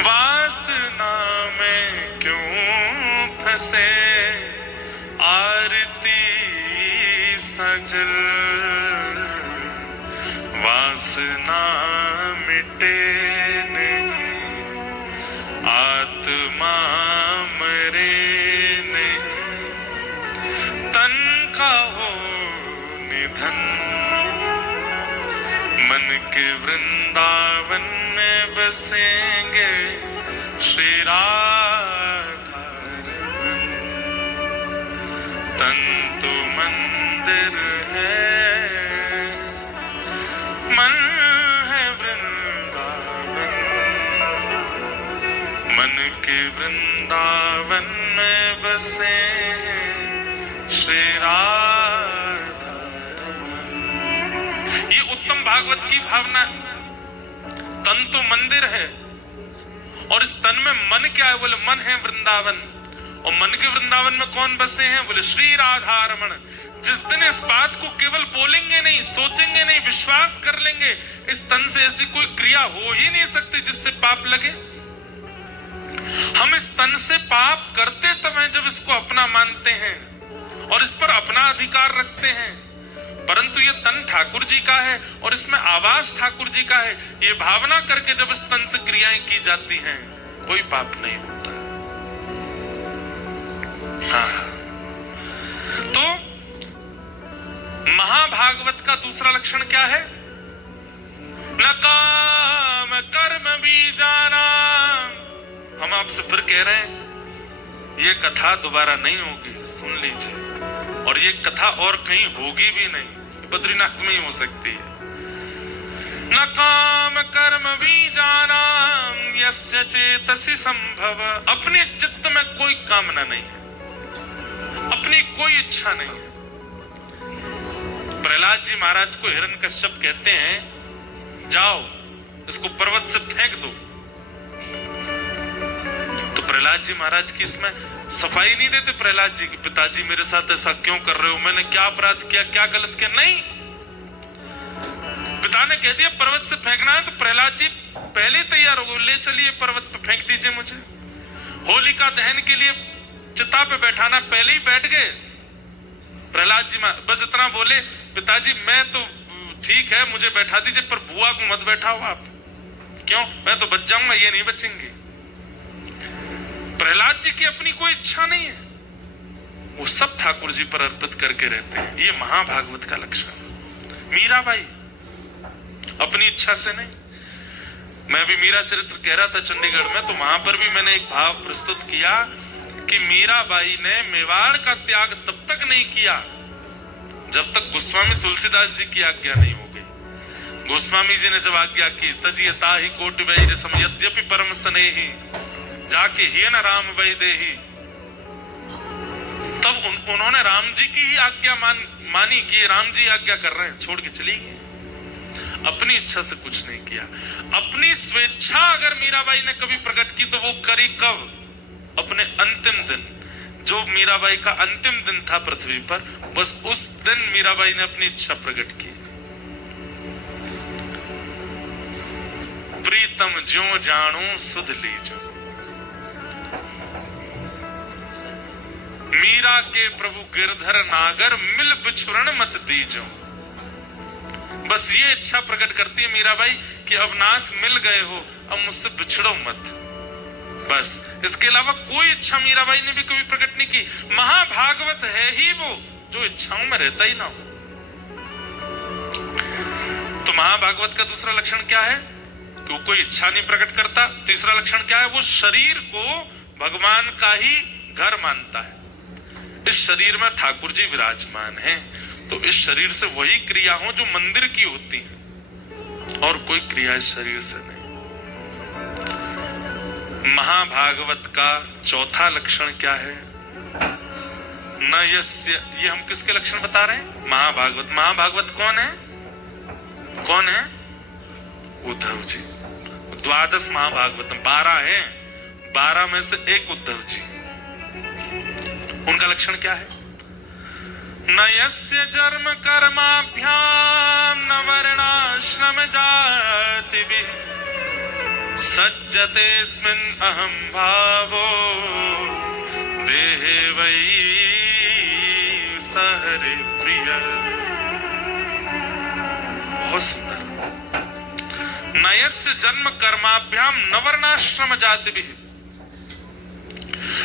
वासना में क्यों फंसे आरती सजल, वासना मिटे नहीं, आत्मा मरे नहीं, तन का हो निधन। मन के वृंदावन में बसेंगे श्री राधा रमन। तन तो मंदिर है, मन है वृंदावन, मन के वृंदावन में बस महाभागवत की भावना है। तन तो मंदिर है, और इस तन में मन क्या है? बोले मन है वृंदावन। और मन के वृंदावन में कौन बसे हैं? बोले श्री राधा रमण। जिस दिन इस बात को केवल बोलेंगे नहीं, सोचेंगे नहीं, विश्वास कर लेंगे, इस तन से ऐसी कोई क्रिया हो ही नहीं सकती जिससे पाप लगे। हम इस तन से पाप करते तब हैं जब इसको अपना मानते हैं और इस पर अपना अधिकार रखते हैं। परंतु ये तन ठाकुर जी का है और इसमें आवास ठाकुर जी का है, ये भावना करके जब इस तन से क्रियाएं की जाती हैं, कोई पाप नहीं होता। हाँ, तो महाभागवत का दूसरा लक्षण क्या है? न काम कर्म बीजाना। हम आपसे फिर कह रहे हैं, ये कथा दोबारा नहीं होगी, सुन लीजिए। और ये कथा और कहीं होगी भी नहीं, बद्रीनाथ में ही हो सकती है। न काम कर्म बीजाना यस्य चेतसि संभव। अपने चित्त में कोई कामना नहीं है, अपनी कोई इच्छा नहीं है। प्रहलाद जी महाराज को हिरण्यकश्यप कहते हैं, जाओ इसको पर्वत से फेंक दो। तो प्रहलाद जी महाराज की इसमें सफाई नहीं देते। प्रहलाद जी की, पिताजी मेरे साथ ऐसा क्यों कर रहे हो, मैंने क्या अपराध किया, क्या गलत किया? नहीं, पिता ने कह दिया पर्वत से फेंकना है, तो प्रहलाद जी पहले तैयार हो गए, ले चलिए पर्वत पे फेंक दीजिए मुझे। होलिका दहन के लिए चिता पे बैठाना, पहले ही बैठ गए प्रहलाद जी। बस इतना बोले, पिताजी मैं तो ठीक है, मुझे बैठा दीजिए, पर बुआ को मत बैठाओ आप। क्यों? मैं तो बच जाऊंगा, ये नहीं बचेंगे। प्रहलाद जी की अपनी कोई इच्छा नहीं है, वो सब ठाकुर जी पर अर्पित करके रहते हैं। ये महाभागवत का लक्षण। मीराबाई अपनी इच्छा से नहीं। मैं भी मीरा चरित्र कह रहा था चंडीगढ़ में, तो वहां पर भी मैंने एक भाव प्रस्तुत किया कि मीराबाई ने मेवाड़ का त्याग तब तक नहीं किया जब तक गोस्वामी तुलसीदास जी की आज्ञा नहीं हो गई। गोस्वामी जी ने जब आज्ञा की, तजियता ही कोटि वैर सम यद्यपि परम स्नेही जाके ही न राम वैदेही, तब उन्होंने राम जी की ही आज्ञा मानी कि राम जी आज्ञा कर रहे हैं, छोड़ के चली गई। अपनी इच्छा से कुछ नहीं किया। अपनी स्वेच्छा अगर मीराबाई ने कभी प्रकट की तो वो करी कब? अपने अंतिम दिन, जो मीराबाई का अंतिम दिन था पृथ्वी पर, बस उस दिन मीराबाई ने अपनी इच्छा प्रकट की। प्रीतम ज्यों जानू सुध लीजो, मीरा के प्रभु गिरधर नागर मिल बिछुरण मत दीजो। बस ये इच्छा प्रकट करती है मीराबाई कि अब नाथ मिल गए हो, अब मुझसे बिछड़ो मत। बस इसके अलावा कोई इच्छा मीराबाई ने भी कभी प्रकट नहीं की। महाभागवत है ही वो जो इच्छाओं में रहता ही ना हो। तो महाभागवत का दूसरा लक्षण क्या है? कि वो कोई इच्छा नहीं प्रकट करता। तीसरा लक्षण क्या है? वो शरीर को भगवान का ही घर मानता है। इस शरीर में ठाकुर जी विराजमान हैं, तो इस शरीर से वही क्रिया हो जो मंदिर की होती है, और कोई क्रिया इस शरीर से नहीं। महाभागवत का चौथा लक्षण क्या है? न यस्य। ये हम किसके लक्षण बता रहे हैं? महाभागवत। महाभागवत कौन है? कौन है? उद्धव जी। द्वादश महाभागवतम 12 हैं, 12 में से एक उद्धव जी। उनका लक्षण क्या है? न यस्य जन्म कर्माभ्याम न वर्णाश्रम जातिभिः सज्जतेऽस्मिन् अहं भावो देहे वै सहरे प्रिय। बहुत सुंदर। नयस्य जन्म कर्माभ्याम न वर्णाश्रम जातिभिः।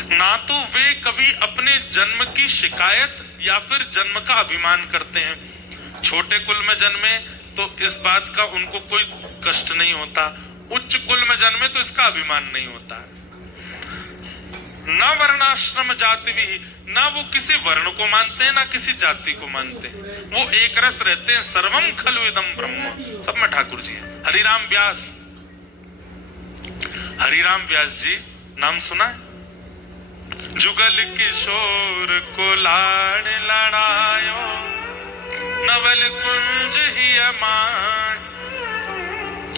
ना तो वे कभी अपने जन्म की शिकायत या फिर जन्म का अभिमान करते हैं। छोटे कुल में जन्मे तो इस बात का उनको कोई कष्ट नहीं होता, उच्च कुल में जन्मे तो इसका अभिमान नहीं होता। न वर्णाश्रम जाति भी, ना वो किसी वर्ण को मानते हैं ना किसी जाति को मानते हैं। वो एक रस रहते हैं। सर्वम खलु इदम ब्रह्म, सब में ठाकुर जी है। हरिराम व्यास, हरिराम व्यास जी नाम सुना है? जुगल किशोर को लाड़ लड़ायो नवल कुंज ही अमान,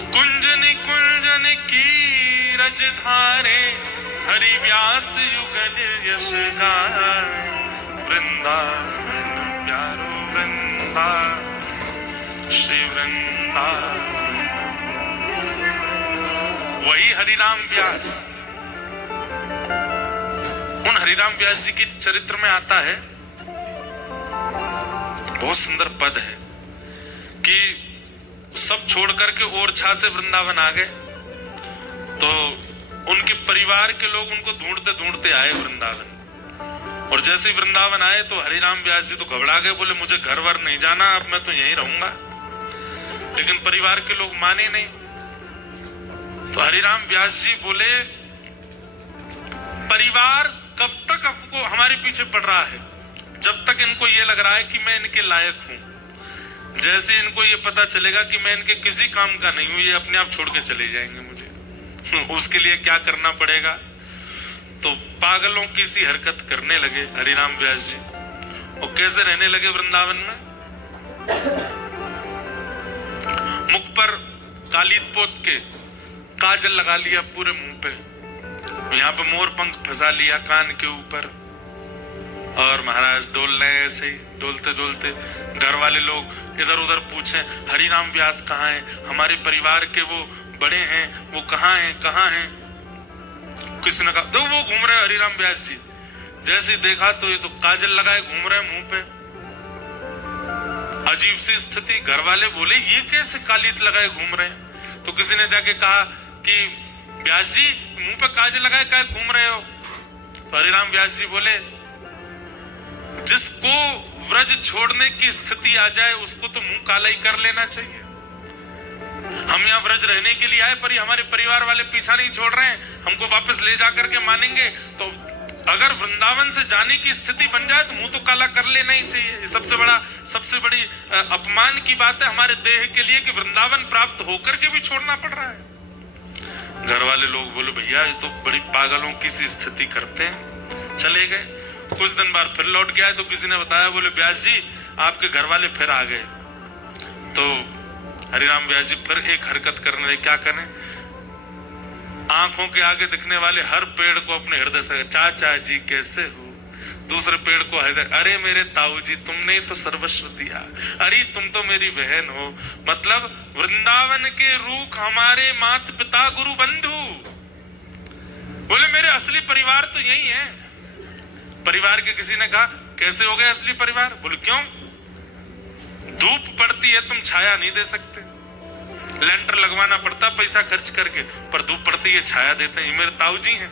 कुंजन कुंजन की रज धारे, हरि व्यास युगल यश गाए। वृंदावन प्यारो वृंदा, श्री वृंदावन। वही हरिराम व्यास, उन हरिराम व्यास जी के चरित्र में आता है, बहुत सुंदर पद है कि सब छोड़ करके ओरछा से वृंदावन आ गए, तो उनके परिवार के लोग उनको ढूंढते ढूंढते आए वृंदावन। और जैसे वृंदावन आए तो हरिराम व्यास जी तो घबरा गए, बोले मुझे घर वर नहीं जाना, अब मैं तो यहीं रहूंगा। लेकिन परिवार के लोग माने नहीं, तो हरिराम व्यास जी बोले परिवार कब तक आपको हमारे पीछे पड़ रहा है, जब तक इनको ये लग रहा है कि मैं इनके लायक हूं। जैसे इनको ये पता चलेगा कि मैं इनके किसी काम का नहीं हूं, ये अपने आप छोड़ के चले जाएंगे मुझे। उसके लिए क्या करना पड़ेगा, तो पागलों की सी हरकत करने लगे हरिराम व्यास जी। और कैसे रहने लगे वृंदावन में, मुख पर कालीत पोत के काजल लगा लिया पूरे मुंह पे, यहाँ पे मोर पंख फंसा लिया कान के ऊपर, और महाराज डोल रहे हैं। ऐसे ही डोलते डोलते घर वाले लोग इधर उधर पूछे हरिराम व्यास कहाँ हैं, हमारे परिवार के वो बड़े हैं, वो कहाँ हैं कहाँ हैं। किसी ने कहा तो वो घूम रहे हरिराम व्यास जी। जैसे देखा तो ये तो काजल लगाए घूम रहे मुंह पे, अजीब सी स्थिति। घर वाले बोले ये कैसे कालीत लगाए घूम रहे हैं। तो किसी ने जाके कहा कि व्यास जी मुंह पे काजल लगाए क्या घूम रहे हो। तो हरिराम व्यास जी बोले जिसको व्रज छोड़ने की स्थिति आ जाए उसको तो मुंह काला ही कर लेना चाहिए। हम यहाँ व्रज रहने के लिए आए, पर ये हमारे परिवार वाले पीछा नहीं छोड़ रहे हैं, हमको वापस ले जा करके मानेंगे। तो अगर वृंदावन से जाने की स्थिति बन जाए तो मुंह तो काला कर लेना ही चाहिए। ये सबसे बड़ी अपमान की बात है हमारे देह के लिए कि वृंदावन प्राप्त होकर के भी छोड़ना पड़ रहा है। घर वाले लोग बोले भैया ये तो बड़ी पागलों की सी स्थिति करते हैं। चले गए। कुछ दिन बाद फिर लौट गया तो किसी ने बताया, बोले व्यास जी आपके घर वाले फिर आ गए। तो हरिराम व्यास जी फिर एक हरकत करने लगे। क्या करें, आंखों के आगे दिखने वाले हर पेड़ को अपने हृदय से चाचा जी कैसे हो, दूसरे पेड़ को हृदय, अरे मेरे ताऊ जी तुमने तो सर्वस्व दिया, अरे तुम तो मेरी बहन हो। मतलब वृंदावन के रूख हमारे माता पिता गुरु बंधु। बोले मेरे असली परिवार तो यही है। परिवार के किसी ने कहा कैसे हो गए असली परिवार। बोले क्यों, धूप पड़ती है तुम छाया नहीं दे सकते, लेंटर लगवाना पड़ता पैसा खर्च करके, पर धूप पड़ती है छाया देते हैं। ये मेरे ताऊ जी हैं।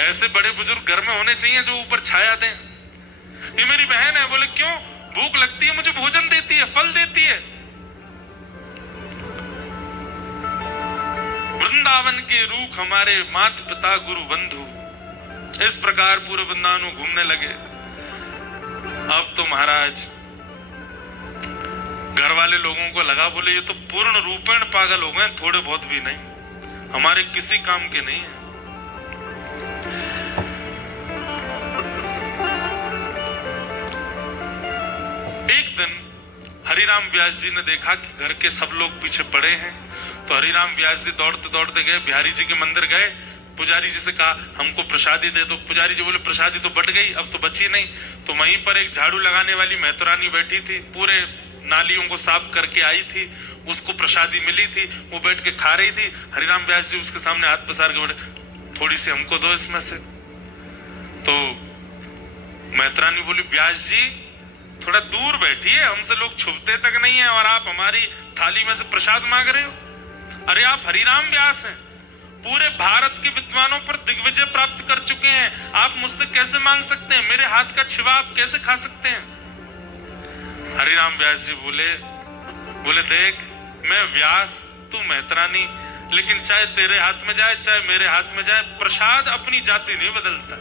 ऐसे बड़े बुजुर्ग घर में होने चाहिए जो ऊपर छाया दें। ये मेरी बहन है। बोले क्यों, भूख लगती है मुझे भोजन देती है, फल देती है। वृंदावन के रूख हमारे माता पिता गुरु बंधु। इस प्रकार पूरे वृंदावन घूमने लगे। अब तो महाराज घर वाले लोगों को लगा, बोले ये तो पूर्ण रूपेण पागल हो गए, थोड़े बहुत भी नहीं, हमारे किसी काम के नहीं है। एक दिन हरिराम व्यास जी ने देखा कि घर के सब लोग पीछे पड़े हैं, तो हरिराम व्यास जी दौड़ते दौड़ते गए, बिहारी जी के मंदिर गए, पुजारी जी से कहा हमको प्रसादी दे दो। पुजारी जी बोले प्रसादी तो बट गई, अब तो बची नहीं। तो वहीं पर एक झाड़ू लगाने वाली महतरानी बैठी थी, पूरे नालियों को साफ करके आई थी, उसको प्रसादी मिली थी, वो बैठ के खा रही थी। हरिराम व्यास जी उसके सामने हाथ पसार के बोले थोड़ी सी हमको दो इसमें से। तो महतरानी बोली व्यास जी थोड़ा दूर बैठिए, हमसे लोग छुपते तक नहीं है और आप हमारी थाली में से प्रसाद मांग रहे हो। अरे आप हरिराम व्यास हैं, पूरे भारत के विद्वानों पर दिग्विजय प्राप्त कर चुके हैं, आप मुझसे कैसे मांग सकते हैं, मेरे हाथ का छिवा आप कैसे खा सकते हैं। हरिराम व्यास जी बोले देख मैं व्यास तू महतरानी, लेकिन चाहे तेरे हाथ में जाए चाहे मेरे हाथ में जाए, प्रसाद अपनी जाति नहीं बदलता,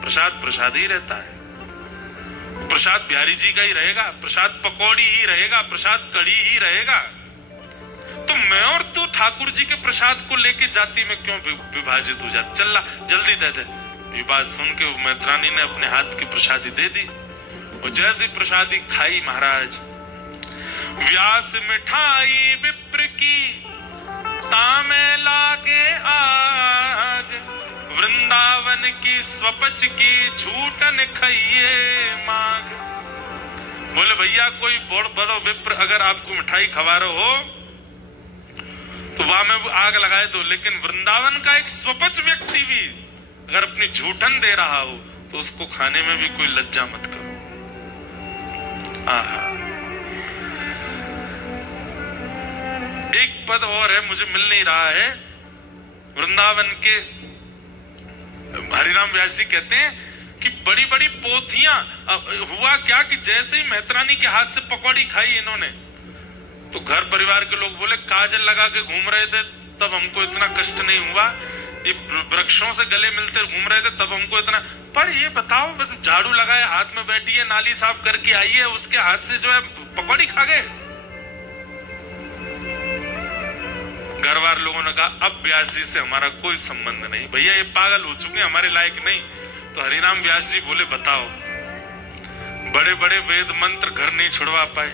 प्रसाद प्रसाद ही रहता है। प्रसाद बिहारी जी का ही रहेगा, प्रसाद पकौड़ी ही रहेगा, प्रसाद कड़ी ही रहेगा। तो मैं और तू ठाकुर जी के प्रसाद को लेके जाति में क्यों विभाजित हो जाते। चल जल्दी दे दे। ये बात सुन के महतरानी ने अपने हाथ की प्रसादी दे दी, और जैसे प्रसादी खाई महाराज व्यास मिठाई विप्र की तामे लागे आग, वृंदावन की स्वपच की झूठन खाइए माग। बोले भैया कोई बहुत बड़ो विप्र अगर आपको मिठाई खवा रहे हो तो वहां में आग लगाए दो, लेकिन वृंदावन का एक स्वपच व्यक्ति भी अगर अपनी झूठन दे रहा हो तो उसको खाने में भी कोई लज्जा मत करो। आहा, एक पद और है, मुझे मिल नहीं रहा है। वृंदावन के हरिराम व्यास जी कहते हैं कि बड़ी बड़ी पोथियां, हुआ क्या कि जैसे ही मेहतरानी के हाथ से पकौड़ी खाई इन्होंने तो घर परिवार के लोग बोले काजल लगा के घूम रहे थे तब हमको इतना कष्ट नहीं हुआ, ये वृक्षों से गले मिलते घूम रहे थे तब हमको इतना। पर ये बताओ, झाड़ू लगाए हाथ में बैठी है, नाली साफ करके आई है, उसके हाथ से जो है पकौड़ी खा गए। घरवार लोगों ने कहा अब व्यास जी से हमारा कोई संबंध नहीं, भैया ये पागल हो चुके, हमारे लायक नहीं। तो हरिराम व्यास जी बोले बताओ, बड़े बड़े वेद मंत्र घर नहीं छुड़वा पाए,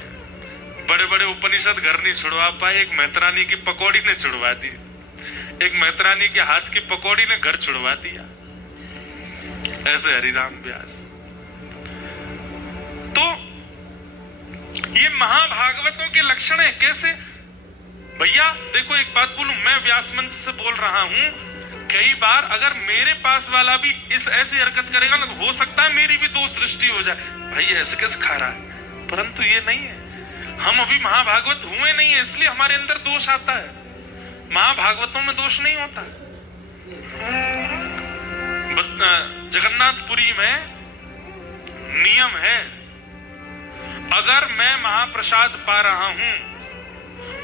बड़े बड़े उपनिषद घर नहीं छुड़वा पाए, एक मेहतरानी की पकौड़ी ने छुड़वा दी, एक मेहतरानी के हाथ की पकौड़ी ने घर छुड़वा दिया। ऐसे हरिराम व्यास। तो ये महाभागवतों के लक्षण है। कैसे भैया देखो, एक बात बोलूं, मैं व्यास मंच से बोल रहा हूं, कई बार अगर मेरे पास वाला भी इस ऐसी हरकत करेगा ना तो हो सकता है मेरी भी दोष सृष्टि हो जाए, भाई ऐसे कैसे खा रहा है। परंतु ये नहीं है, हम अभी महाभागवत हुए नहीं है इसलिए हमारे अंदर दोष आता है। महाभागवतों में दोष नहीं होता। जगन्नाथपुरी में नियम है, अगर मैं महाप्रसाद पा रहा हूं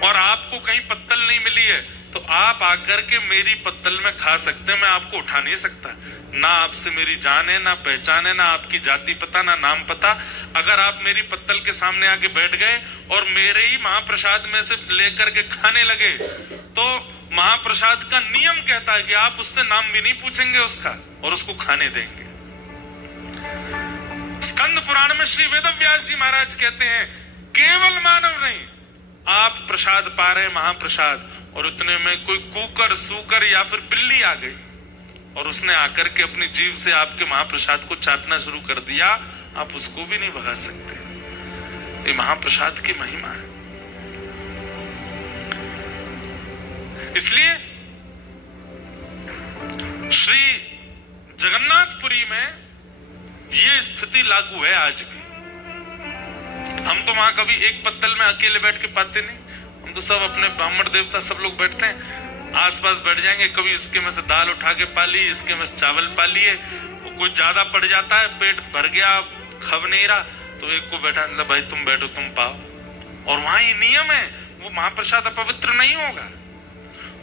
और आपको कहीं पत्तल नहीं मिली है तो आप आकर के मेरी पत्तल में खा सकते हैं, मैं आपको उठा नहीं सकता। ना आपसे मेरी जान है, ना पहचान है, ना आपकी जाति पता, ना नाम पता। अगर आप मेरी पत्तल के सामने आके बैठ गए और मेरे ही महाप्रसाद में से लेकर के खाने लगे तो महाप्रसाद का नियम कहता है कि आप उससे नाम भी नहीं पूछेंगे उसका और उसको खाने देंगे। स्कंद पुराण में श्री वेदव्यास जी महाराज कहते हैं केवल मानव नहीं, आप प्रसाद पा रहे महाप्रसाद और उतने में कोई कुकर सूकर या फिर बिल्ली आ गई और उसने आकर के अपनी जीभ से आपके महाप्रसाद को चाटना शुरू कर दिया, आप उसको भी नहीं भगा सकते। ये महाप्रसाद की महिमा है। इसलिए श्री जगन्नाथपुरी में ये स्थिति लागू है आज भी। हम तो वहां कभी एक पत्तल में अकेले बैठ के पाते नहीं, हम तो सब अपने ब्राह्मण देवता सब लोग बैठते हैं, आसपास बैठ जाएंगे। कभी इसके में से दाल उठा के पा ली, इसके में से चावल पा लिए, वो कुछ ज्यादा पड़ जाता है, पेट भर गया, खब नहीं रहा तो एक को बैठा, भाई तुम बैठो तुम पाओ। और वहां ये नियम है, वो महाप्रसाद अपवित्र नहीं होगा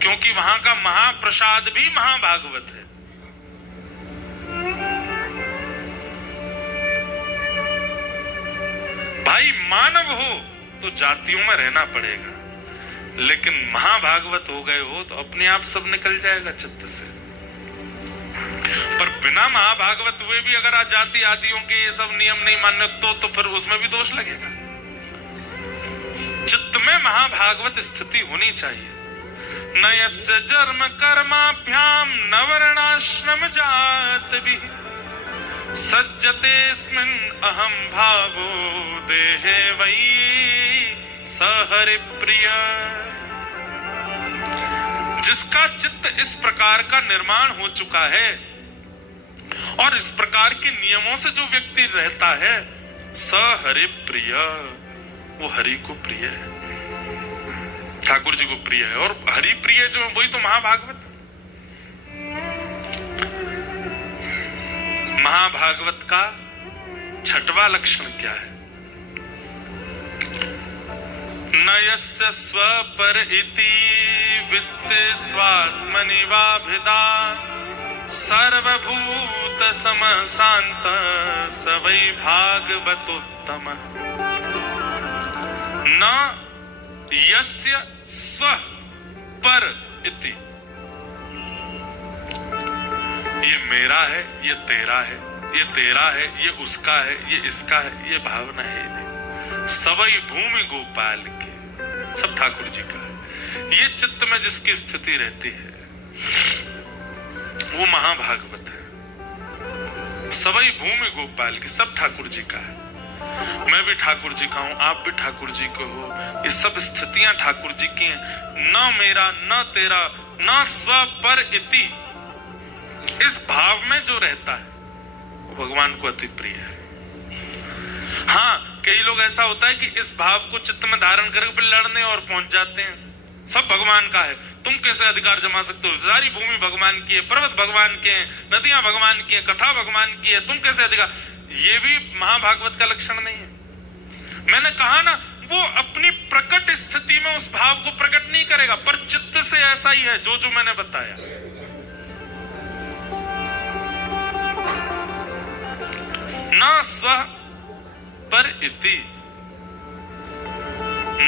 क्योंकि वहां का महाप्रसाद भी महाभागवत है। भाई मानव हो तो जातियों में रहना पड़ेगा, लेकिन महाभागवत हो गए हो तो अपने आप सब निकल जाएगा चित्त से। पर बिना महाभागवत हुए भी अगर जाति आदियों के ये सब नियम नहीं मान्य तो फिर उसमें भी दोष लगेगा। चित्त में महाभागवत स्थिति होनी चाहिए। न यस्य जन्म कर्माभ्याम न वर्णाश्रम जात भी सज्जतेस्मिन् अहम भावो देहे वही सहरि प्रिय। जिसका चित्त इस प्रकार का निर्माण हो चुका है और इस प्रकार के नियमों से जो व्यक्ति रहता है सहरि प्रिय, वो हरि को प्रिय है, ठाकुर जी को प्रिय है। और हरि प्रिय जो वही तो महाभागवत। महाभागवत का छठवां लक्षण क्या है? न यस्य स्वपर इति वित्ते स्वात्मनि वाभिदा सर्वभूत समशांत स वै भागवतोत्तम। न यस्य स्व पर इति, ये मेरा है, ये तेरा है, ये तेरा है, ये उसका है, ये इसका है, ये भावना है नहीं। सबई भूमि गोपाल के, सब ठाकुर जी का है। ये चित्त में जिसकी स्थिति रहती है वो महाभागवत है। सबई भूमि गोपाल की, सब ठाकुर जी का है। मैं भी ठाकुर जी का हूं, आप भी ठाकुर जी के हो। ये सब स्थितियां ठाकुर जी की हैं। न मेरा न तेरा न स्व पर इति, इस भाव में जो रहता है वो भगवान को अति प्रिय है। हाँ, कई लोग ऐसा होता है कि इस भाव को चित्त में धारण करके लड़ने और पहुंच जाते हैं। सब भगवान का है, तुम कैसे अधिकार जमा सकते हो? सारी भूमि भगवान की है, पर्वत भगवान के हैं, नदियां भगवान की है, कथा भगवान की है, तुम कैसे अधिकार? ये भी महाभागवत का लक्षण नहीं है। मैंने कहा ना, वो अपनी प्रकट स्थिति में उस भाव को प्रकट नहीं करेगा, पर चित्त से ऐसा ही है जो मैंने बताया। ना स्व पर इति,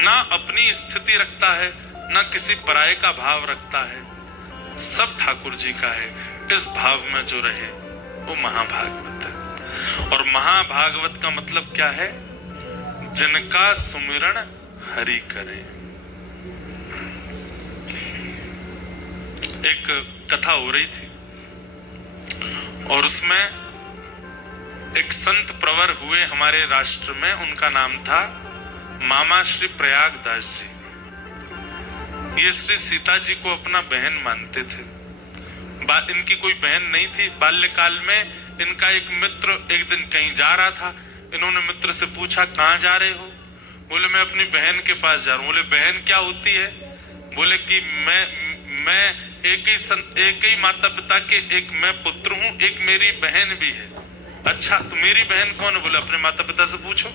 ना अपनी स्थिति रखता है, ना किसी पराये का भाव रखता है, सब ठाकुर जी का है। इस भाव में जो रहे वो महाभागवत है। और महाभागवत का मतलब क्या है? जिनका सुमिरन हरि करे। एक कथा हो रही थी और उसमें एक संत प्रवर हुए हमारे राष्ट्र में, उनका नाम था मामा श्री प्रयागदास जी। ये श्री सीता जी को अपना बहन मानते थे। इनकी कोई बहन नहीं थी। बाल्यकाल में इनका एक मित्र एक दिन कहीं जा रहा था। इन्होंने मित्र से पूछा, कहाँ जा रहे हो? बोले, मैं अपनी बहन के पास जा रहा हूँ। बोले, बहन क्या होती है? बोले कि मैं एक ही माता पिता के एक मैं पुत्र हूँ, एक मेरी बहन भी है। अच्छा, तो मेरी बहन कौन है? बोले, अपने माता पिता से पूछो।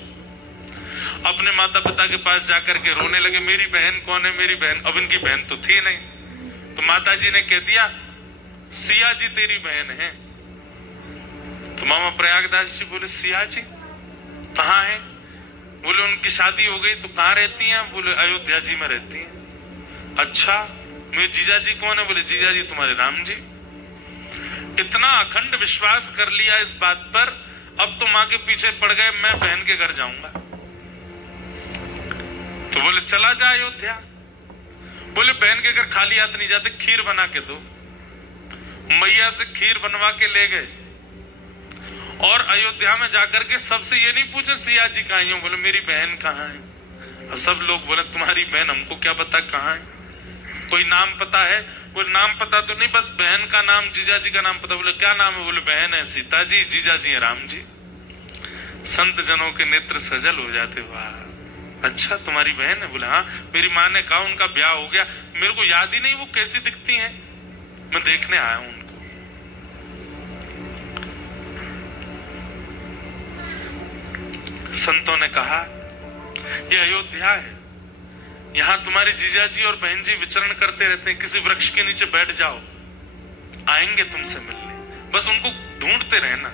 अपने माता पिता के पास जाकर के रोने लगे, मेरी बहन कौन है, मेरी बहन। अब इनकी बहन तो थी नहीं। तो माता जी ने कह दिया, सिया जी तेरी बहन है। तो मामा प्रयागदास जी बोले, सिया जी कहाँ है? बोले, उनकी शादी हो गई। तो कहाँ रहती हैं? बोले, अयोध्या जी में रहती हैं। अच्छा, मेरे जीजा जी कौन है? बोले, जीजा जी तुम्हारे राम जी। इतना अखंड विश्वास कर लिया इस बात पर, अब तो माँ के पीछे पड़ गए, मैं बहन के घर जाऊंगा। तो बोले, चला जा अयोध्या। बोले, बहन के घर खाली हाथ नहीं जाते, खीर बना के दो। मैया से खीर बनवा के ले गए और अयोध्या में जाकर के सबसे ये नहीं पूछे सिया जी कहाँ हैं? बोले, मेरी बहन कहाँ है? अब सब लोग बोले, तुम्हारी बहन हमको क्या पता कहाँ है? कोई नाम पता है? बोले, नाम पता तो नहीं, बस बहन का नाम, जीजा जी का नाम पता। बोले, क्या नाम है? बोले, बहन है सीता जी, जीजा जी है राम जी। संत जनों के नेत्र सजल हो जाते। वाह, अच्छा तुम्हारी बहन है? बोले, हाँ, मेरी माँ ने कहा उनका ब्याह हो गया। मेरे को याद ही नहीं वो कैसी दिखती हैं, मैं देखने आया हूं उनको। संतों ने कहा, ये अयोध्या है, यहाँ तुम्हारे जीजा जी और बहन जी विचरण करते रहते हैं। किसी वृक्ष के नीचे बैठ जाओ, आएंगे तुमसे मिलने। बस उनको ढूंढते रहना,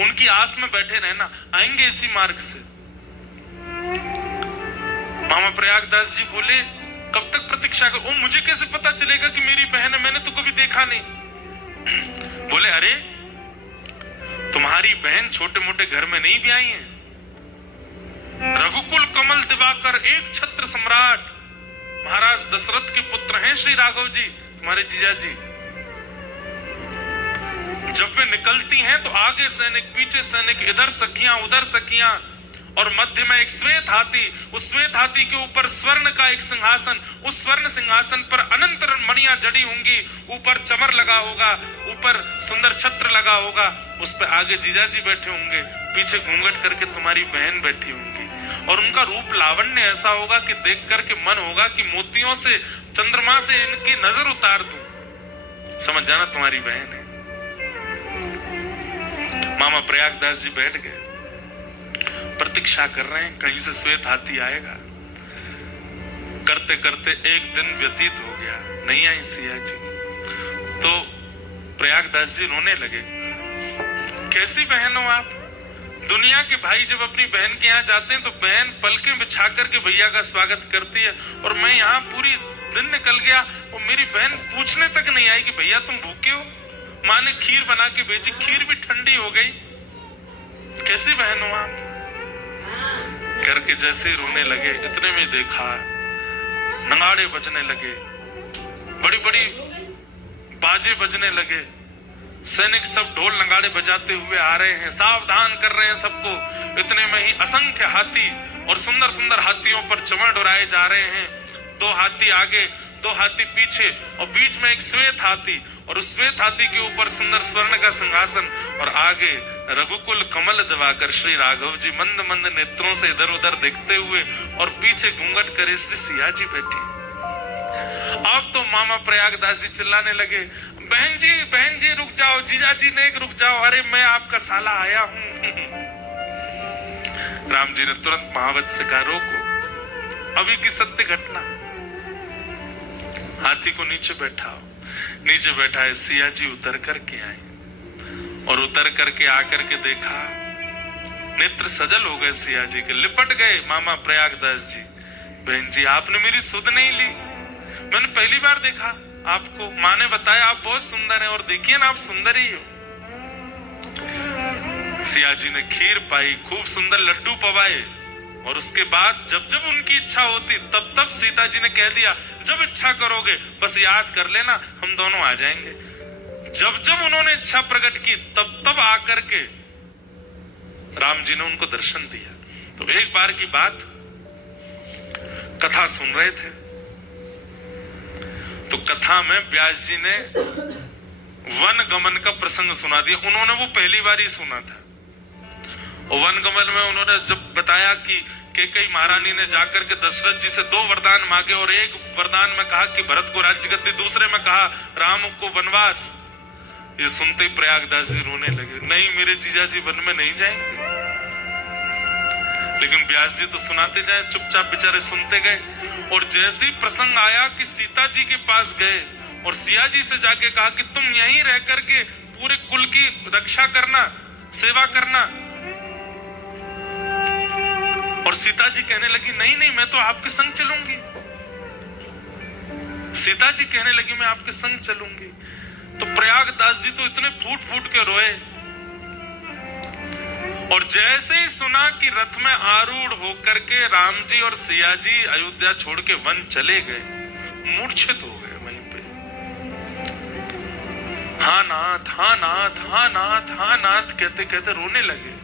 उनकी आस में बैठे रहना, आएंगे इसी मार्ग से। मामा प्रयागदास जी बोले, कब तक प्रतीक्षा कर? ओ, मुझे कैसे पता चलेगा कि मेरी बहन है? मैंने तो कभी देखा नहीं। बोले, अरे तुम्हारी बहन छोटे मोटे घर में नहीं भी आई है। रघुकुल कमल दिवाकर एक छत्र सम्राट महाराज दशरथ के पुत्र हैं श्री राघव जी, तुम्हारे जीजा जी। जब वे निकलती हैं तो आगे सैनिक, पीछे सैनिक, इधर सखियां उधर सखियां, और मध्य में एक श्वेत हाथी। उस श्वेत हाथी के ऊपर स्वर्ण का एक सिंहासन, उस स्वर्ण सिंहासन पर अनंत मणियां जड़ी होंगी, ऊपर चमर लगा होगा, ऊपर सुंदर छत्र लगा होगा, उस पर आगे जीजा जी बैठे होंगे, पीछे घूंघट करके तुम्हारी बहन बैठी होंगी। और उनका रूप लावण्य ऐसा होगा कि देख करके मन होगा कि मोतियों से, चंद्रमा से इनकी नजर उतार दूं। समझ जाना तुम्हारी बहन है। मामा प्रयागदास जी बैठ गए, प्रतीक्षा कर रहे हैं कहीं से श्वेत हाथी आएगा। करते करते एक दिन व्यतीत हो गया, नहीं आई सिया जी। तो प्रयागदास जी रोने लगे, कैसी बहन हो आप? दुनिया के भाई जब अपनी बहन के यहाँ जाते हैं तो बहन पलकें बिछा करके भैया का स्वागत करती है, और मैं यहाँ पूरी दिन निकल गया और मेरी बहन पूछने तक नहीं आई कि भैया तुम भूखे हो। माँ ने खीर बना के भेजी, खीर भी ठंडी हो गई। कैसी बहन हो आप? करके जैसे ही रोने लगे, इतने में देखा नगाड़े बजने लगे, बड़ी बड़ी बाजे बजने लगे, सैनिक सब ढोल नगाड़े बजाते हुए आ रहे हैं, सावधान कर रहे हैं सबको। इतने में ही असंख्य हाथी और सुंदर सुंदर हाथियों पर चमड़ उड़ाए जा रहे हैं। 2 हाथी आगे, 2 हाथी पीछे, और बीच में एक श्वेत हाथी, और उस श्वेत हाथी के ऊपर सुंदर स्वर्ण का सिंहासन, और आगे रघुकुल कमल दिवाकर श्री राघव जी मंद मंद नेत्रों से इधर उधर देखते हुए, और पीछे घूंघट करे श्री सिया जी बैठी। अब तो मामा प्रयागदास जी चिल्लाने लगे, बहन जी रुक जाओ, जीजा जी नेक रुक जाओ, अरे मैं आपका साला आया हूं। राम जी ने तुरंत महावत से कहा, रोको, अभी की सत्य घटना। हाथी को नीचे बैठाओ। नीचे बैठा है सिया जी उतर करके आए, और उतर करके आकर के देखा, नेत्र सजल हो गए सिया जी के, लिपट गए मामा प्रयागदास जी। बहन जी आपने मेरी सुध नहीं ली, मैंने पहली बार देखा आपको, माँ ने बताया आप बहुत सुंदर हैं, और देखिए ना आप सुंदर ही हो। सिया जी ने खीर पाई, खूब सुंदर लड्डू पवाए, और उसके बाद जब जब उनकी इच्छा होती तब तब सीता जी ने कह दिया, जब इच्छा करोगे बस याद कर लेना, हम दोनों आ जाएंगे। जब जब उन्होंने इच्छा प्रकट की तब तब आकर के राम जी ने उनको दर्शन दिया। तो एक बार की बात, कथा सुन रहे थे, तो कथा में व्यास जी ने वन गमन का प्रसंग सुना दिया। उन्होंने वो पहली बार ही सुना था, और वन गमन में उन्होंने जब बताया कि कैकेयी महारानी ने जाकर के दशरथ जी से 2 वरदान मांगे, और एक वरदान में कहा कि भरत को राज्य गद्दी, दूसरे में कहा राम को वनवास। ये सुनते ही प्रयागदास जी रोने लगे, नहीं मेरे जीजा जी वन में नहीं जाएंगे। लेकिन व्यास जी तो सुनाते जाए, चुपचाप बेचारे सुनते गए। और जैसे ही प्रसंग आया कि सीता जी के पास गए और सिया जी से जाके कहा कि तुम यहीं रह करके पूरे कुल की रक्षा करना, सेवा करना, और सीता जी कहने लगी नहीं नहीं मैं तो आपके संग चलूंगी। सीता जी कहने लगी मैं आपके संग चलूंगी। तो प्रयागदास जी तो इतने फूट फूट के रोए, और जैसे ही सुना कि रथ में आरूढ़ होकर के राम जी और सिया जी अयोध्या छोड़ के वन चले गए, मूर्छित हो गए वहीं पे। हाँ नाथ, हाँ नाथ, हाँ नाथ, हाँ नाथ कहते कहते रोने लगे।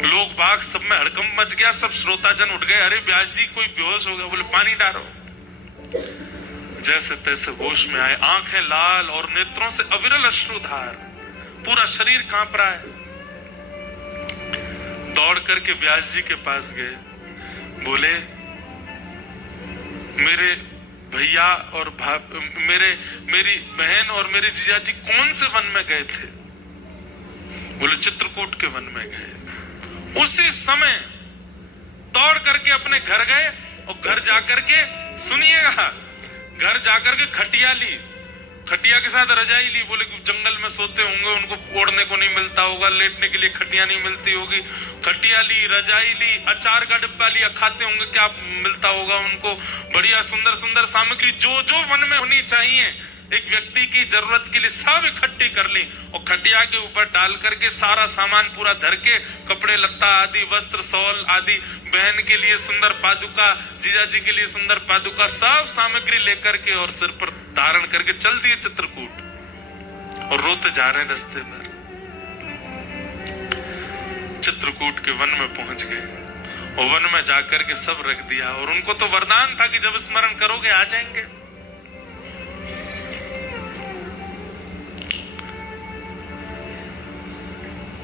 लोग बाग सब में हड़कंप मच गया, सब श्रोताजन उठ गए, अरे व्यास जी कोई बेहोश हो गया, बोले पानी डालो। जैसे तैसे होश में आए, आंखें लाल और नेत्रों से अविरल अश्रुधार, पूरा शरीर कांप रहा है। दौड़ करके व्यास जी के पास गए, बोले मेरे भैया और मेरी बहन और मेरे जीजा जी कौन से वन में गए थे? बोले चित्रकूट के वन में गए। उसी समय दौड़ करके अपने घर गए, और घर जाकर के सुनिएगा, घर जाकर के खटिया ली, खटिया के साथ रजाई ली। बोले जंगल में सोते होंगे, उनको ओढ़ने को नहीं मिलता होगा, लेटने के लिए खटिया नहीं मिलती होगी। खटिया ली, रजाई ली, अचार का डिब्बा लिया, खाते होंगे क्या मिलता होगा उनको, बढ़िया सुंदर सुंदर सामग्री जो जो वन में होनी चाहिए एक व्यक्ति की जरूरत के लिए सब इकट्ठी कर ली, और खटिया के ऊपर डाल करके सारा सामान पूरा धर के, कपड़े लत्ता आदि, वस्त्र सौल आदि, बहन के लिए सुंदर पादुका, जीजा जी के लिए सुंदर पादुका, सब सामग्री लेकर के और सिर पर धारण करके चल दिए चित्रकूट, और रोते जा रहे हैं रास्ते पर। चित्रकूट के वन में पहुंच गए, और वन में जाकर के सब रख दिया, और उनको तो वरदान था कि जब स्मरण करोगे आ जाएंगे।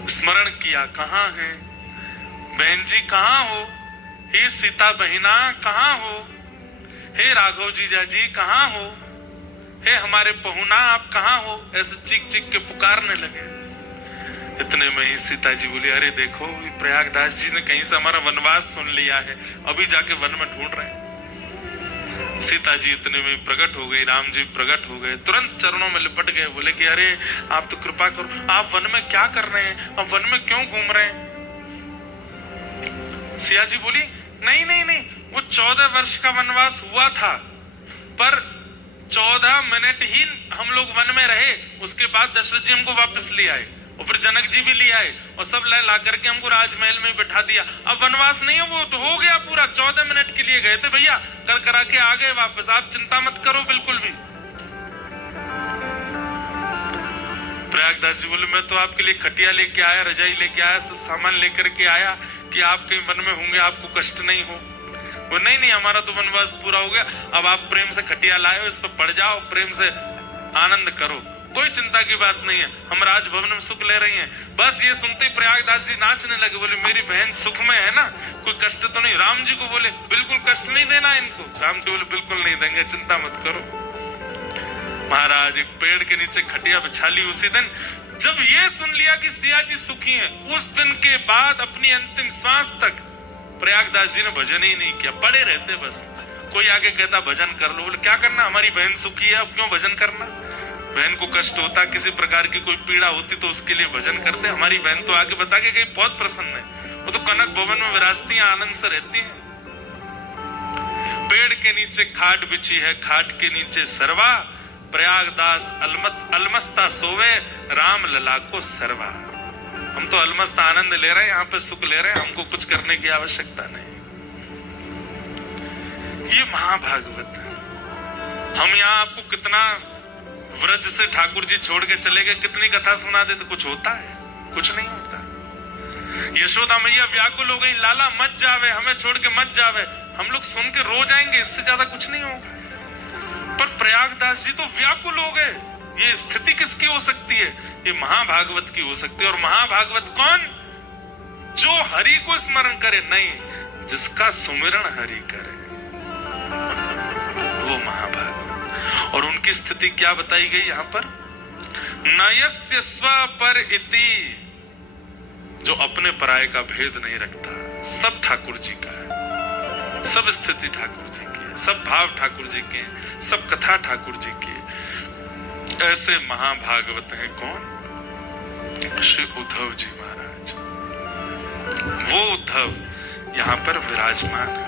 स्मरण किया, कहां है बहन जी, कहां हो? हे सीता बहिना कहां हो? हे राघव जीजा जी कहां हो? हे हमारे पहुना आप कहां हो? ऐसे चीख चीख के पुकारने लगे। इतने में ही सीता जी बोली, अरे देखो प्रयागदास जी ने कहीं से हमारा वनवास सुन लिया है, अभी जाके वन में ढूंढ रहे हैं। सीता जी इतने में प्रकट हो गई, राम जी प्रकट हो गए, तुरंत चरणों में लिपट गए, बोले कि अरे आप तो कृपा करो, आप वन में क्या कर रहे हैं, आप वन में क्यों घूम रहे हैं? सिया जी बोली नहीं नहीं नहीं, वो 14 वर्ष का वनवास हुआ था, पर 14 मिनट ही हम लोग वन में रहे, उसके बाद दशरथ जी हमको वापस ले आए, और फिर जनक जी भी ले आए और सब ला करके हमको राजमहल में बिठा दिया। अब वनवास नहीं है, वो तो हो गया पूरा। 14 मिनट के लिए गए थे भैया, कर करा के आ गए वापस। आप चिंता मत करो बिल्कुल भी। प्रयागदास जी बोले मैं तो आपके लिए खटिया लेके आया, रजाई लेके आया, सब सामान लेकर के आया कि आप कहीं वन में होंगे आपको कष्ट नहीं हो। वो नहीं, हमारा तो वनवास पूरा हो गया, अब आप प्रेम से खटिया लाए हो, इस पर पड़ जाओ, प्रेम से आनंद करो, कोई चिंता की बात नहीं है, हम राजभवन में सुख ले रही हैं। बस ये सुनते ही प्रयागदास जी नाचने लगे, बोले मेरी बहन सुख में है ना, कोई कष्ट तो नहीं। राम जी को बोले बिल्कुल कष्ट नहीं देना इनको। राम जी बोले बिल्कुल नहीं देंगे, चिंता मत करो। महाराज एक पेड़ के नीचे खटिया बिछा ली। उसी दिन जब ये सुन लिया कि सिया जी सुखी हैं, उस दिन के बाद अपनी अंतिम श्वास तक प्रयागदास जी ने भजन ही नहीं किया, पड़े रहते बस। कोई आगे कहता भजन कर लो, बोले क्या करना, हमारी बहन सुखी है, अब क्यों भजन करना। बहन को कष्ट होता, किसी प्रकार की कोई पीड़ा होती तो उसके लिए भजन करते। हमारी बहन तो आगे बता के गई बहुत प्रसन्न है, वो तो कनक भवन में विराजती है, आनंद से रहती है। पेड़ के नीचे खाट बिछी है, खाट के नीचे सरवा, प्रयागदास अलमस्ता सोवे, राम लला को सरवा। हम तो अलमस्त आनंद ले रहे हैं, यहाँ पे सुख ले रहे हैं, हमको कुछ करने की आवश्यकता नहीं। ये महाभागवत है। हम यहाँ आपको कितना व्रज से ठाकुर जी छोड़ के चले गए, कितनी कथा सुना देते, कुछ होता है? कुछ नहीं होता। यशोदा मैया व्याकुल हो गई, लाला मत जावे, हमें छोड़ के मत जावे। हम लोग सुन के रो जाएंगे, इससे ज्यादा कुछ नहीं होगा। पर प्रयागदास जी तो व्याकुल हो गए। ये स्थिति किसकी हो सकती है? ये महाभागवत की हो सकती है। और महाभागवत कौन? जो हरि को स्मरण करे, नहीं जिसका सुमिरण हरि करे, वो महाभागवत। और उनकी स्थिति क्या बताई गई यहाँ पर? नयस्य स्व पर इति, जो अपने पराये का भेद नहीं रखता, सब ठाकुर जी का है, सब स्थिति ठाकुर जी की है, सब भाव ठाकुर जी के हैं, सब कथा ठाकुर जी की है। ऐसे महाभागवत हैं कौन? श्री उद्धव जी महाराज। वो उद्धव यहाँ पर विराजमान है।